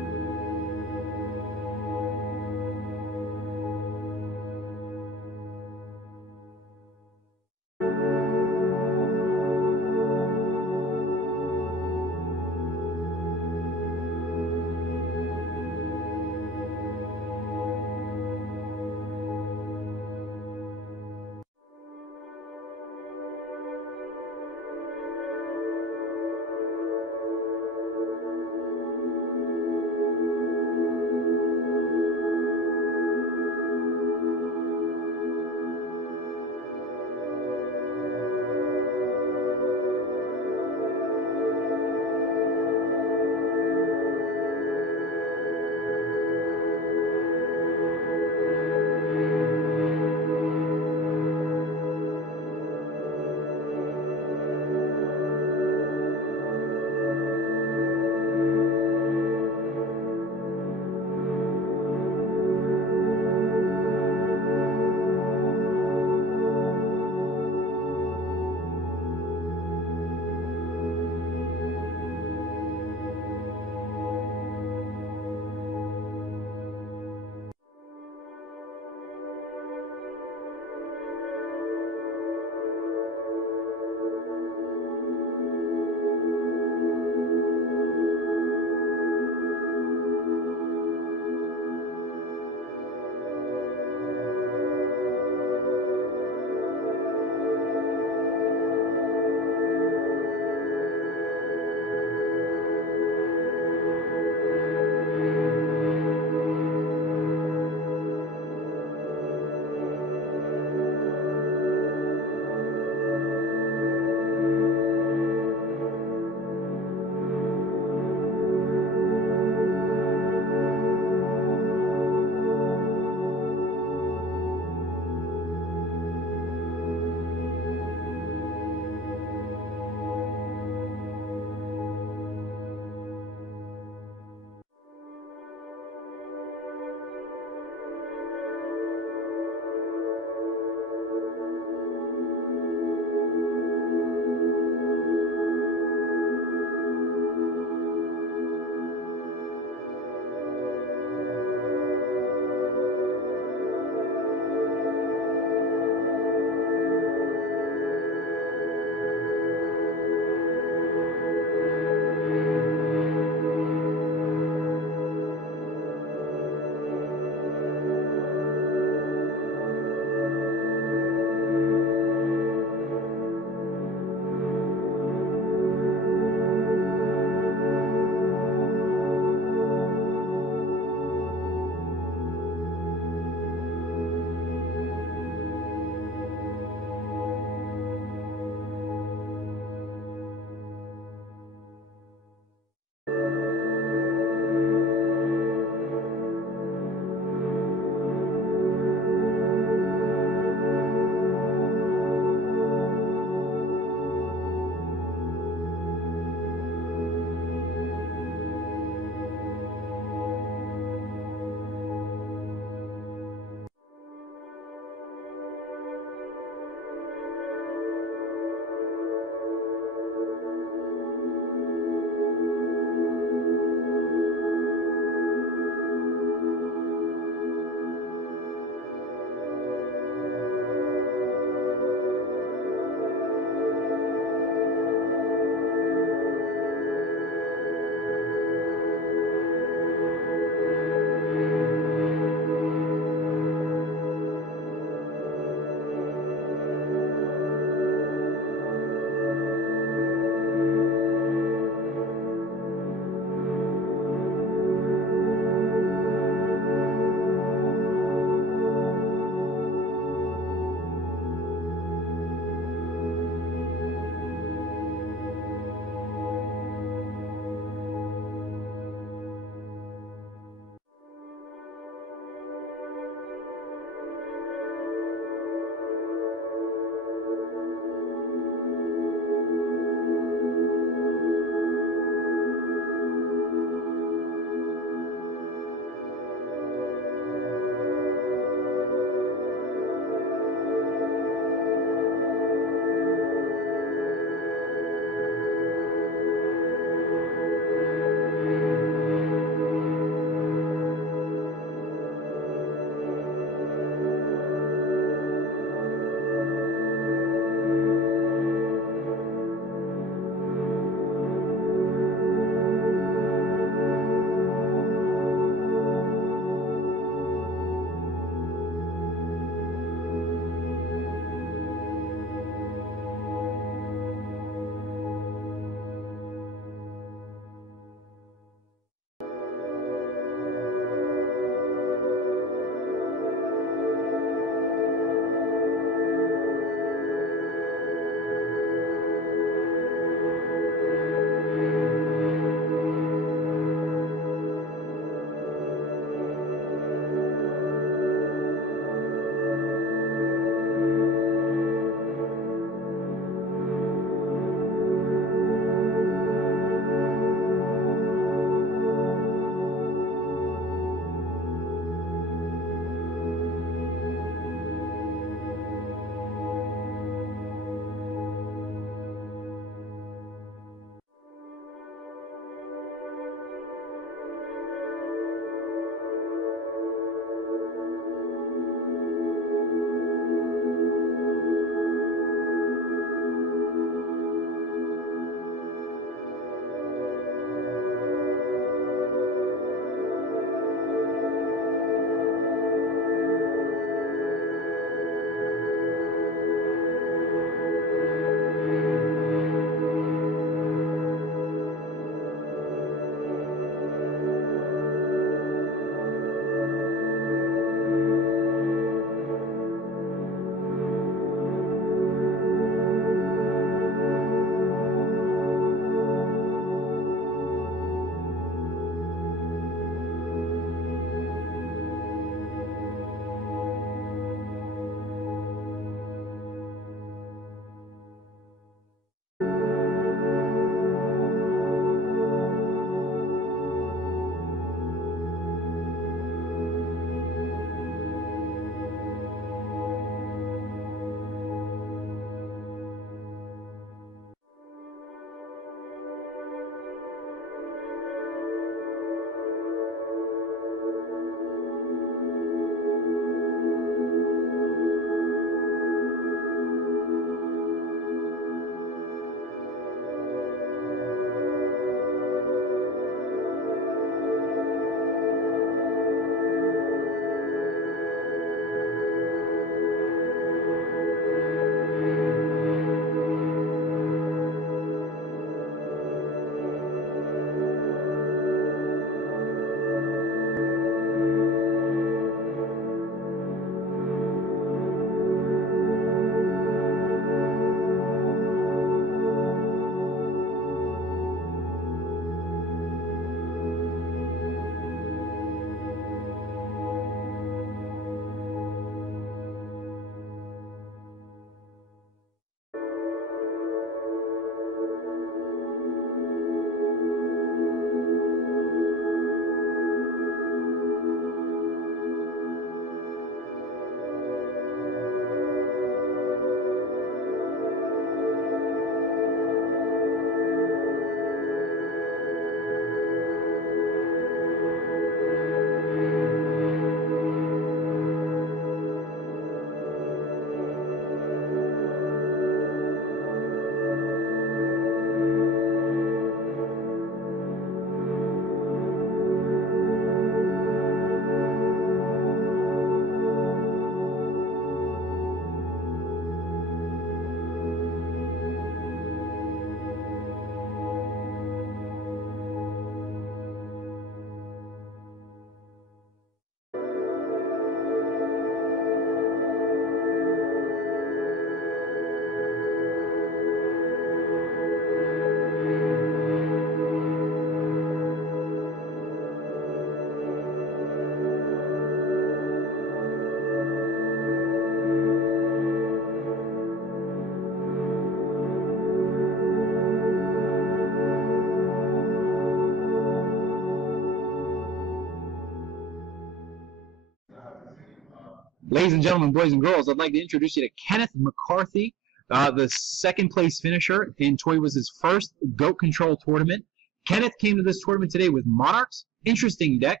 Ladies and gentlemen, boys and girls, I'd like to introduce you to Kenneth McCarthy, the second place finisher in ToyWiz's first GOAT Control tournament. Kenneth came to this tournament today with Monarchs. Interesting deck.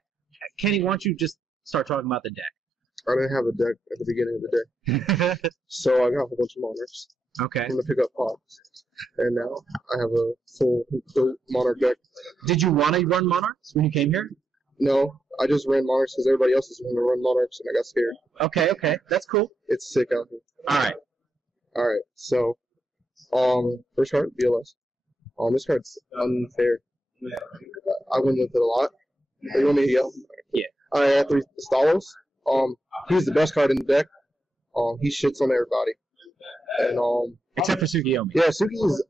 Kenny, why don't you just start talking about the deck? I didn't have a deck at the beginning of the day. So I got a whole bunch of Monarchs. Okay. I'm going to pick up Pops. And now I have a full GOAT Monarch deck. Did you want to run Monarchs when you came here? No, I just ran Monarchs because everybody else was going to run Monarchs, and I got scared. Okay. That's cool. It's sick out here. All right. So, first card, BLS. This card's unfair. I win with it a lot. You want me to yell? Yeah. I had 3 Stalos. He's the best card in the deck. He shits on everybody. And Except for Tsukiyomi. yeah, Suki is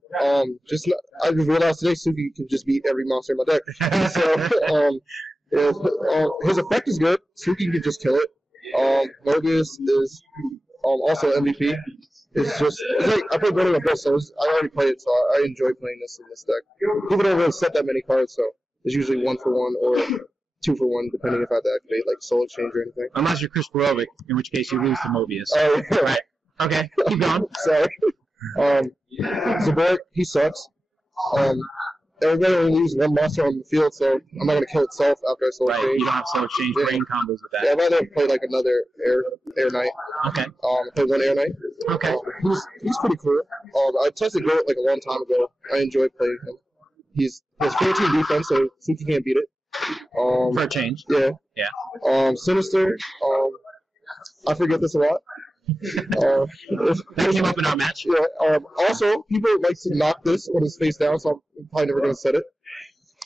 just not, I just realized today Suki can just beat every monster in my deck. So his effect is good. Suki can just kill it. Mobius is also MVP. It's like I played one of my best, so I already played it, so I enjoy playing this in this deck. People don't really set that many cards, so it's usually 1 for 1 or 2 for 1, depending if I have to activate like Soul Exchange or anything. Unless you're Kristopher Perovic, in which case you lose to Mobius. Oh, yeah. Right. Okay, keep going. Sorry. Zaboric, he sucks. Everybody only leaves 1 monster on the field, so I'm not going to kill itself after I Soul Exchange. Right, you don't have Soul Exchange brain combos with that. Yeah, I'd rather play like another Air Knight. Okay. Play 1 Air Knight. Okay. He's pretty cool. I tested Goat like a long time ago. I enjoy playing him. He has 14 defense, so Suki can't beat it. For a change. Yeah. Yeah. Sinister. I forget this a lot. That came up in our match. Yeah. Also, people like to knock this when it's face down, so I'm probably never going to set it.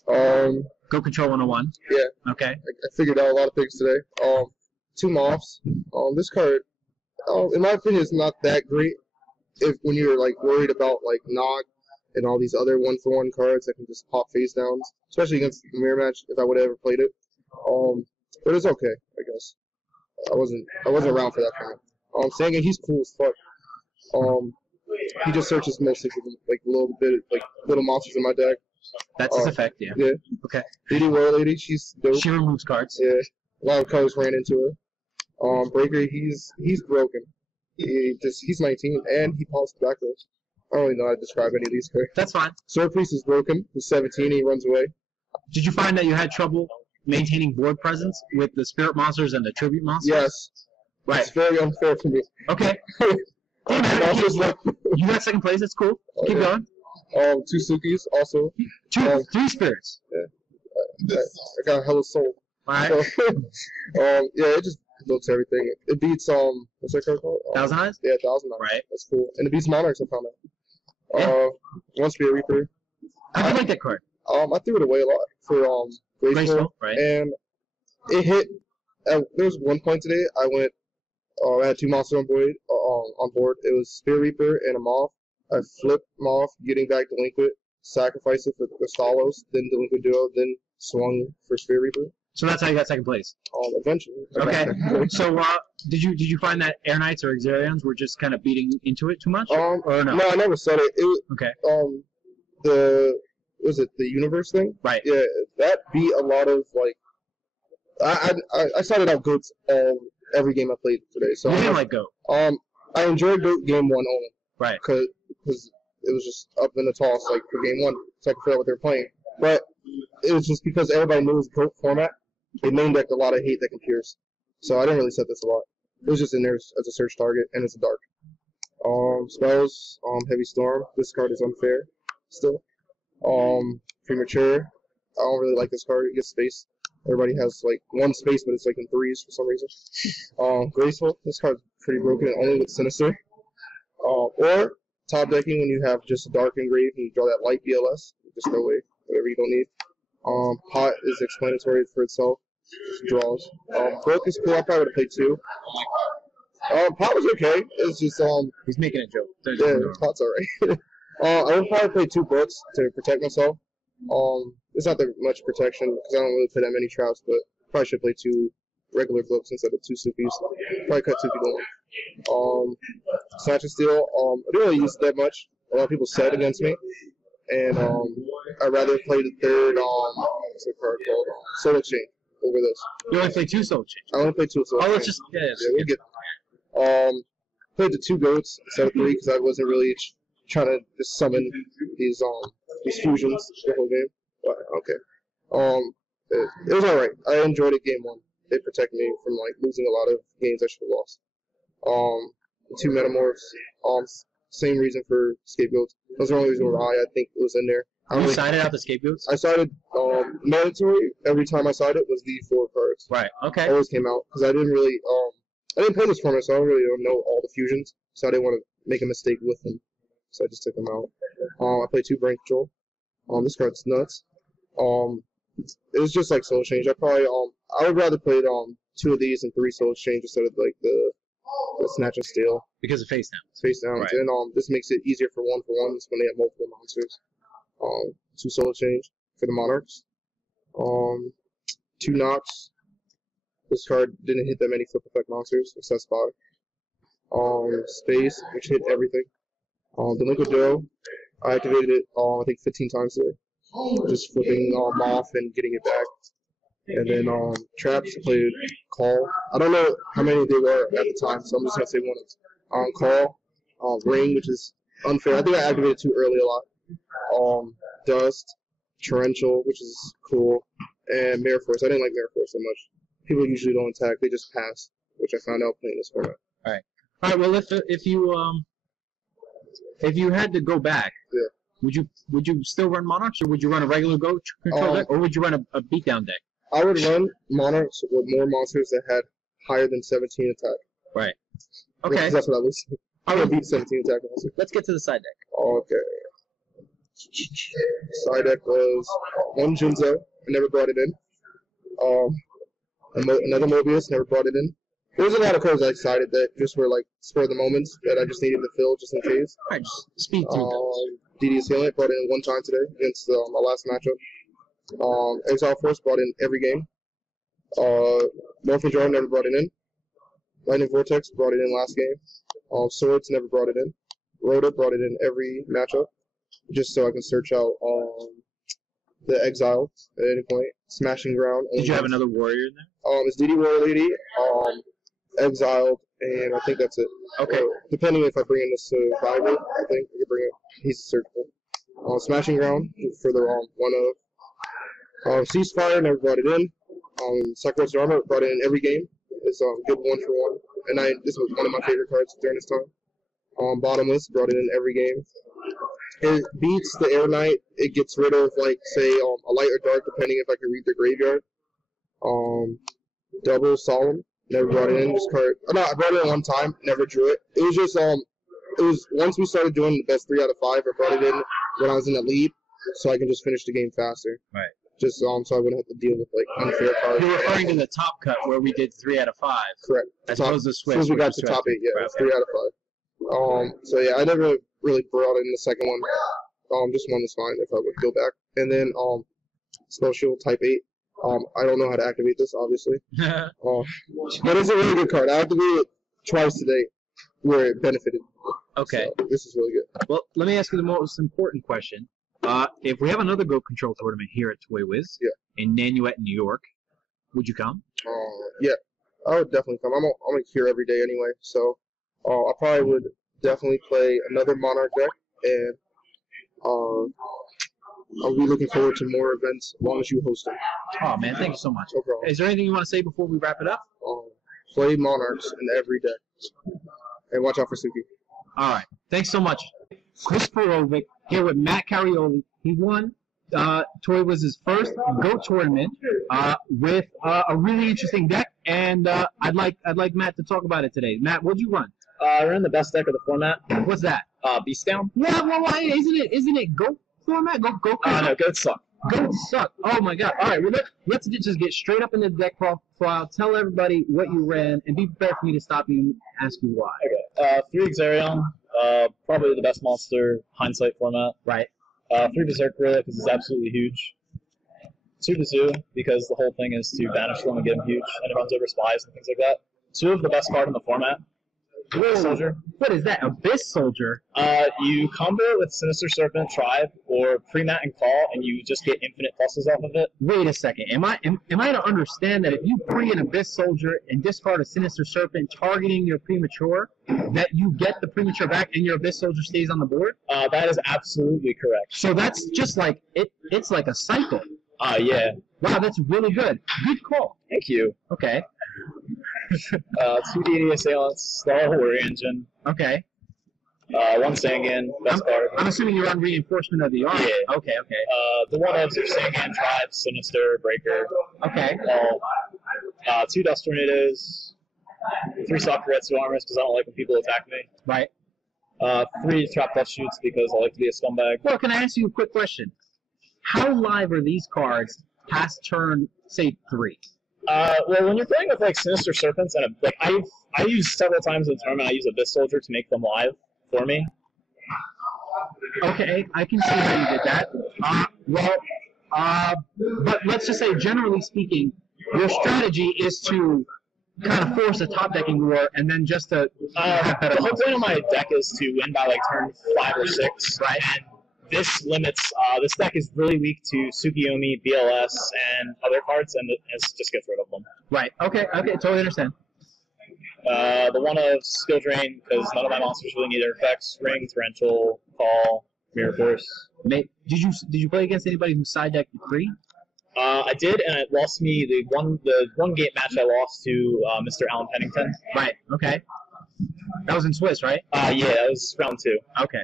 Go Control 101. Yeah. Okay. I figured out a lot of things today. 2 Moths. This card, in my opinion, is not that great. When you're like worried about like knock and all these other 1 for 1 cards that can just pop face downs, especially against the mirror match, if I would have ever played it. But it's okay, I guess. I wasn't around for that time. Saying he's cool as fuck. He just searches mostly for like a little bit like little monsters in my deck. That's his effect, yeah. Yeah. Okay. Lady War Lady, she's dope. She removes cards. Yeah. A lot of colors ran into her. Breaker, he's broken. He's 19 and he polished back rows. I don't really know how to describe any of these cards. That's fine. Sword Priest is broken. He's 17 and he runs away. Did you find that you had trouble maintaining board presence with the spirit monsters and the tribute monsters? Yes. Right. It's very unfair for me. Okay. You got second place. That's cool. Keep going. 2 Sukis also. 3 spirits. Yeah. I got a hella soul. All right. So, yeah, it just looks everything. It beats what's that card called? Thousand Eyes. Yeah, 1,000 Eyes. Right. That's cool. And it beats Monarchs. I found out. Yeah. 1 Spirit Reaper. How'd you like that card? I threw it away a lot for Graceful. Right. And it hit. There was one point today I went. I had 2 monsters on board. It was Spear Reaper and a Moth. I flipped Moth, getting back Delinquent, sacrificed it for the Stalos, then Delinquent Duo, then swung for Spear Reaper. So that's how you got second place. Eventually. Okay. So did you find that Air Knights or Exarions were just kind of beating into it too much? Or no? No, I never said it. It was, okay. Was it the Universe thing? Right. Yeah, that beat a lot of like. I started out Goats every game I played today. So you didn't like Goat. I enjoyed Goat game 1 only. Right. Because it was just up in the toss like for game 1, so I could figure out what they were playing. But it was just because everybody knows Goat format. They main decked a lot of hate that can pierce. So I didn't really set this a lot. It was just in there as a search target, and it's a dark. Spells, Heavy Storm. This card is unfair still. Premature. I don't really like this card. It gets space. Everybody has like 1 space, but it's like in 3s for some reason. Graceful. This card's pretty broken, only with Sinister. Or top decking when you have just a dark engrave and you draw that light BLS. Just throw away whatever you don't need. Pot is explanatory for itself. Just draws. Broke is cool. I probably would have played 2. Pot was okay. It's just he's making a joke. Yeah, Pot's alright. I would probably play 2 books to protect myself. It's not that much protection because I don't really play that many traps, but probably should play 2 regular books instead of 2 Suppies. Probably cut 2 people off. Snatch and Steal. I didn't really use it that much. A lot of people said against me. And I'd rather play the 3rd what's the card called? Soul Exchange over this. You only play 2 Soul Exchange. I only play 2 Soul Exchange. Oh, let's just we'll get Played the 2 goats instead of 3 because I wasn't really trying to just summon these fusions the whole game. But okay. It was alright. I enjoyed it game 1. They protected me from like losing a lot of games I should have lost. 2 metamorphs. Same reason for scapegoats. That's the only reason why I think it was in there. You sided out the scapegoats? I sided mandatory. Every time I sided was the 4 cards. Right. Okay. Always came out because I didn't really I didn't play this format, so I really don't know all the fusions. So I didn't want to make a mistake with them, so I just took them out. I played 2 brain control. This card's nuts. It was just like soul exchange. I probably I would rather play 2 of these and 3 soul exchange instead of like the snatch and steal. Because of face down. Face down. Right. And this makes it easier for 1-for-1s when they have multiple monsters. 2 soul exchange for the monarchs. 2 knocks. This card didn't hit that many flip effect monsters, except Spy. Space, which hit everything. The liquid duo, I activated it I think 15 times today. Just flipping off and getting it back. And then traps, I played call. I don't know how many they were at the time, so I'm just gonna say one. Call, ring, which is unfair. I think I activated too early a lot. Dust, torrential, which is cool, and Mirror Force. I didn't like Mirror Force so much. People usually don't attack; they just pass, which I found out playing this format. All right. Well, if you had to go back, yeah. would you still run Monarchs, or would you run a regular Go control deck, or would you run a beatdown deck? I would run Monarchs with more monsters that had higher than 17 attack. Right. Okay. Because that's what I was. I would beat 17 attack monsters. Let's get to the side deck. Okay. Side deck was 1 Jinzo. I never brought it in. Another Mobius, never brought it in. There was a lot of cards I sided that just were like spur of the moments that I just needed to fill just in case. All right, just speed through those. DD's Healing, brought it in 1 time today against my last matchup. Exile Force brought in every game. Morphin Jar never brought it in. Lightning Vortex brought it in last game. Swords never brought it in. Rhoda brought it in every matchup, just so I can search out the Exile at any point. Smashing Ground. Did you have another warrior in there? It's DD Warrior Lady, Exiled, and I think that's it. Okay. Depending if I bring in the Survivor, I think I could bring it. He's searchable. Smashing Ground for the 1-of. Ceasefire, never brought it in. Sacrifice Armor brought it in every game. It's a good 1-for-1. And this was one of my favorite cards during this time. Bottomless, brought it in every game. It beats the Air Knight. It gets rid of, like, say, a light or dark, depending if I can read the graveyard. Double Solemn, never brought it in. This card, no, I brought it in 1 time, never drew it. It was just, it was, once we started doing the best 3 out of 5, I brought it in when I was in the lead, so I can just finish the game faster. Right. Just so I wouldn't have to deal with like unfair cards. You're referring to the top cut where we did 3 out of 5. Correct. As opposed to Switch. As soon as we got to top 8, yeah, right, okay. 3 out of 5. So yeah, I never really brought in the second one. Just 1 was fine if I would go back. And then Spell Shield Type 8. I don't know how to activate this, obviously. But it's a really good card. I activated it twice today where it benefited. Okay. So this is really good. Well, let me ask you the most important question. If we have another Go Control tournament here at ToyWiz in Nanuet, New York, would you come? Yeah, I would definitely come. I'm here every day anyway, so I probably would definitely play another Monarch deck, and I'll be looking forward to more events as long as you host them. Oh, man, thank you so much. No problem. Is there anything you want to say before we wrap it up? Play Monarchs in every deck, and watch out for Suki. All right. Thanks so much. Kristopher Perovic here with Matt Cairoli. He won ToyWiz's first Go tournament with a really interesting deck, and I'd like Matt to talk about it today. Matt, what'd you run? I ran the best deck of the format. What's that? Beast Down. Yeah, well, why isn't it Go format? Go. No, Goats suck. Goats suck. Oh my God! All right, well let's just get straight up into the deck profile. Tell everybody what you ran, and be prepared for me to stop you and ask you why. Okay. 3 Xerion. Probably the best monster hindsight format. Right. 3 Berserk Gorilla because he's absolutely huge. 2 Bazoo because the whole thing is to banish them and get him huge, and it runs over spies and things like that. 2 of the best card in the format. Abyss Soldier. What is that? Abyss Soldier? You combo it with Sinister Serpent Tribe or pre-mat and call, and you just get infinite pluses off of it. Wait a second. Am I to understand that if you pre an Abyss Soldier and discard a Sinister Serpent targeting your premature, that you get the premature back and your Abyss Soldier stays on the board? That is absolutely correct. So that's just like it's like a cycle. Yeah. Wow, that's really good. Good call. Thank you. Okay. 2 Deity Assailants, Star Warrior Engine, Okay. 1 Sangan, best card. I'm assuming you're on reinforcement of the army. Yeah. Okay. The 1-ofs are Sangan, Tribe, Sinister, Breaker. Okay. 2 Dust Tornadoes, 3 Sakuretsu Armors because I don't like when people attack me. Right. 3 Trap Death Shoots because I like to be a scumbag. Well, can I ask you a quick question? How live are these cards past turn, say, 3? Well, when you're playing with like Sinister Serpents and I use several times in the tournament. I use Abyss Soldier to make them live for me. Okay, I can see how you did that. But let's just say, generally speaking, your strategy is to kind of force a top decking war and then just to have better. The whole point of my deck is to win by like turn 5 or 6, right? And this limits. This deck is really weak to Tsukiyomi, BLS, and other cards, and it just gets rid of them. Right. Okay. Totally understand. The 1 of Skill Drain because none of my monsters really need their effects. Ring, Torrential, Call, Mirror Force. Did you play against anybody who side decked free? I did, and it lost me the one game match I lost to Mr. Alan Pennington. Right. Okay. That was in Swiss, right? Yeah, that was round 2. Okay.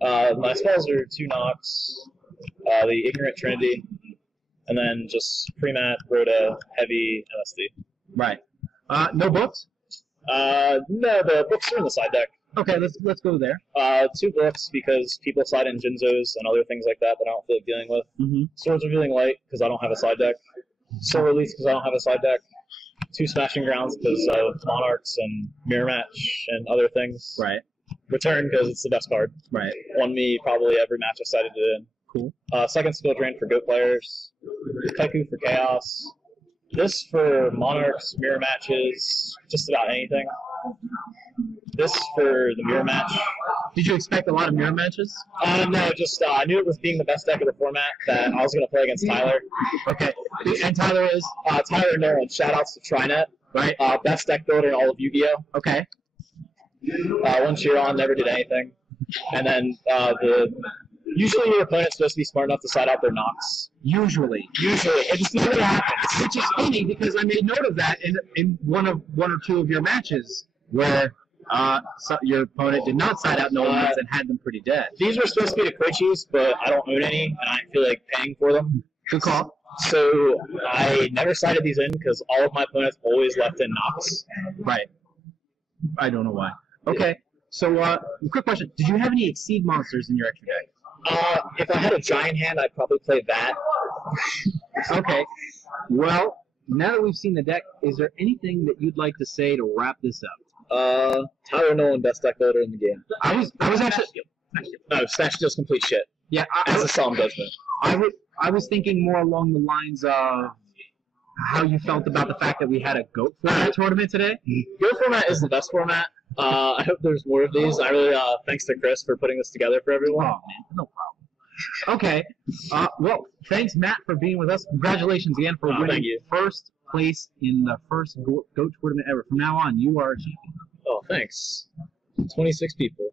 My spells are 2 Nox, the Ignorant Trinity, and then just pre-mat, Rhoda, Heavy, MSD. Right. No books? No, the books are in the side deck. Okay, let's go there. 2 books because people side in Jinzos and other things like that I don't feel like dealing with. Mm-hmm. Swords are feeling light because I don't have a side deck. Soul Release because I don't have a side deck. 2 Smashing Grounds because of Monarchs and Mirror Match and other things. Right. Return because it's the best card. Right. Won me probably every match I sided it in. Cool. Second Skill Drain for Goat players. Kaiku for Chaos. This for Monarchs, Mirror Matches, just about anything. This for the Mirror Match. Did you expect a lot of mirror matches? No, just I knew it was being the best deck of the format that I was going to play against Tyler. Okay. And Tyler is? Tyler Nolan. Shoutouts to Trinet. Right. Best deck builder in all of Yu-Gi-Oh! Okay. One Chiron, never did anything. And then usually your opponent's supposed to be smart enough to side out their Nox. Usually. It just never happens. Which is funny because I made note of that in one or two of your matches where your opponent did not side out Nolans and had them pretty dead. These were supposed to be the Koichis, but I don't own any, and I feel like paying for them. Good call. So I never sided these in because all of my opponents always left in Nox. Right. I don't know why. Okay. So, quick question. Did you have any Exceed monsters in your extra deck? If I had a giant hand, I'd probably play that. Okay. Well, now that we've seen the deck, is there anything that you'd like to say to wrap this up? Tyler Nolan, best deck builder in the game. I was actually... No, Snatch Steal's complete shit. Yeah, as a solemn judgment. I was thinking more along the lines of how you felt about the fact that we had a GOAT format tournament today. GOAT format is the best format. I hope there's more of these. I really, thanks to Chris for putting this together for everyone. Oh, man, no problem. Okay. Well, thanks, Matt, for being with us. Congratulations again for winning first place in the first GOAT tournament ever. From now on, you are a champion. Oh, thanks. 26 people.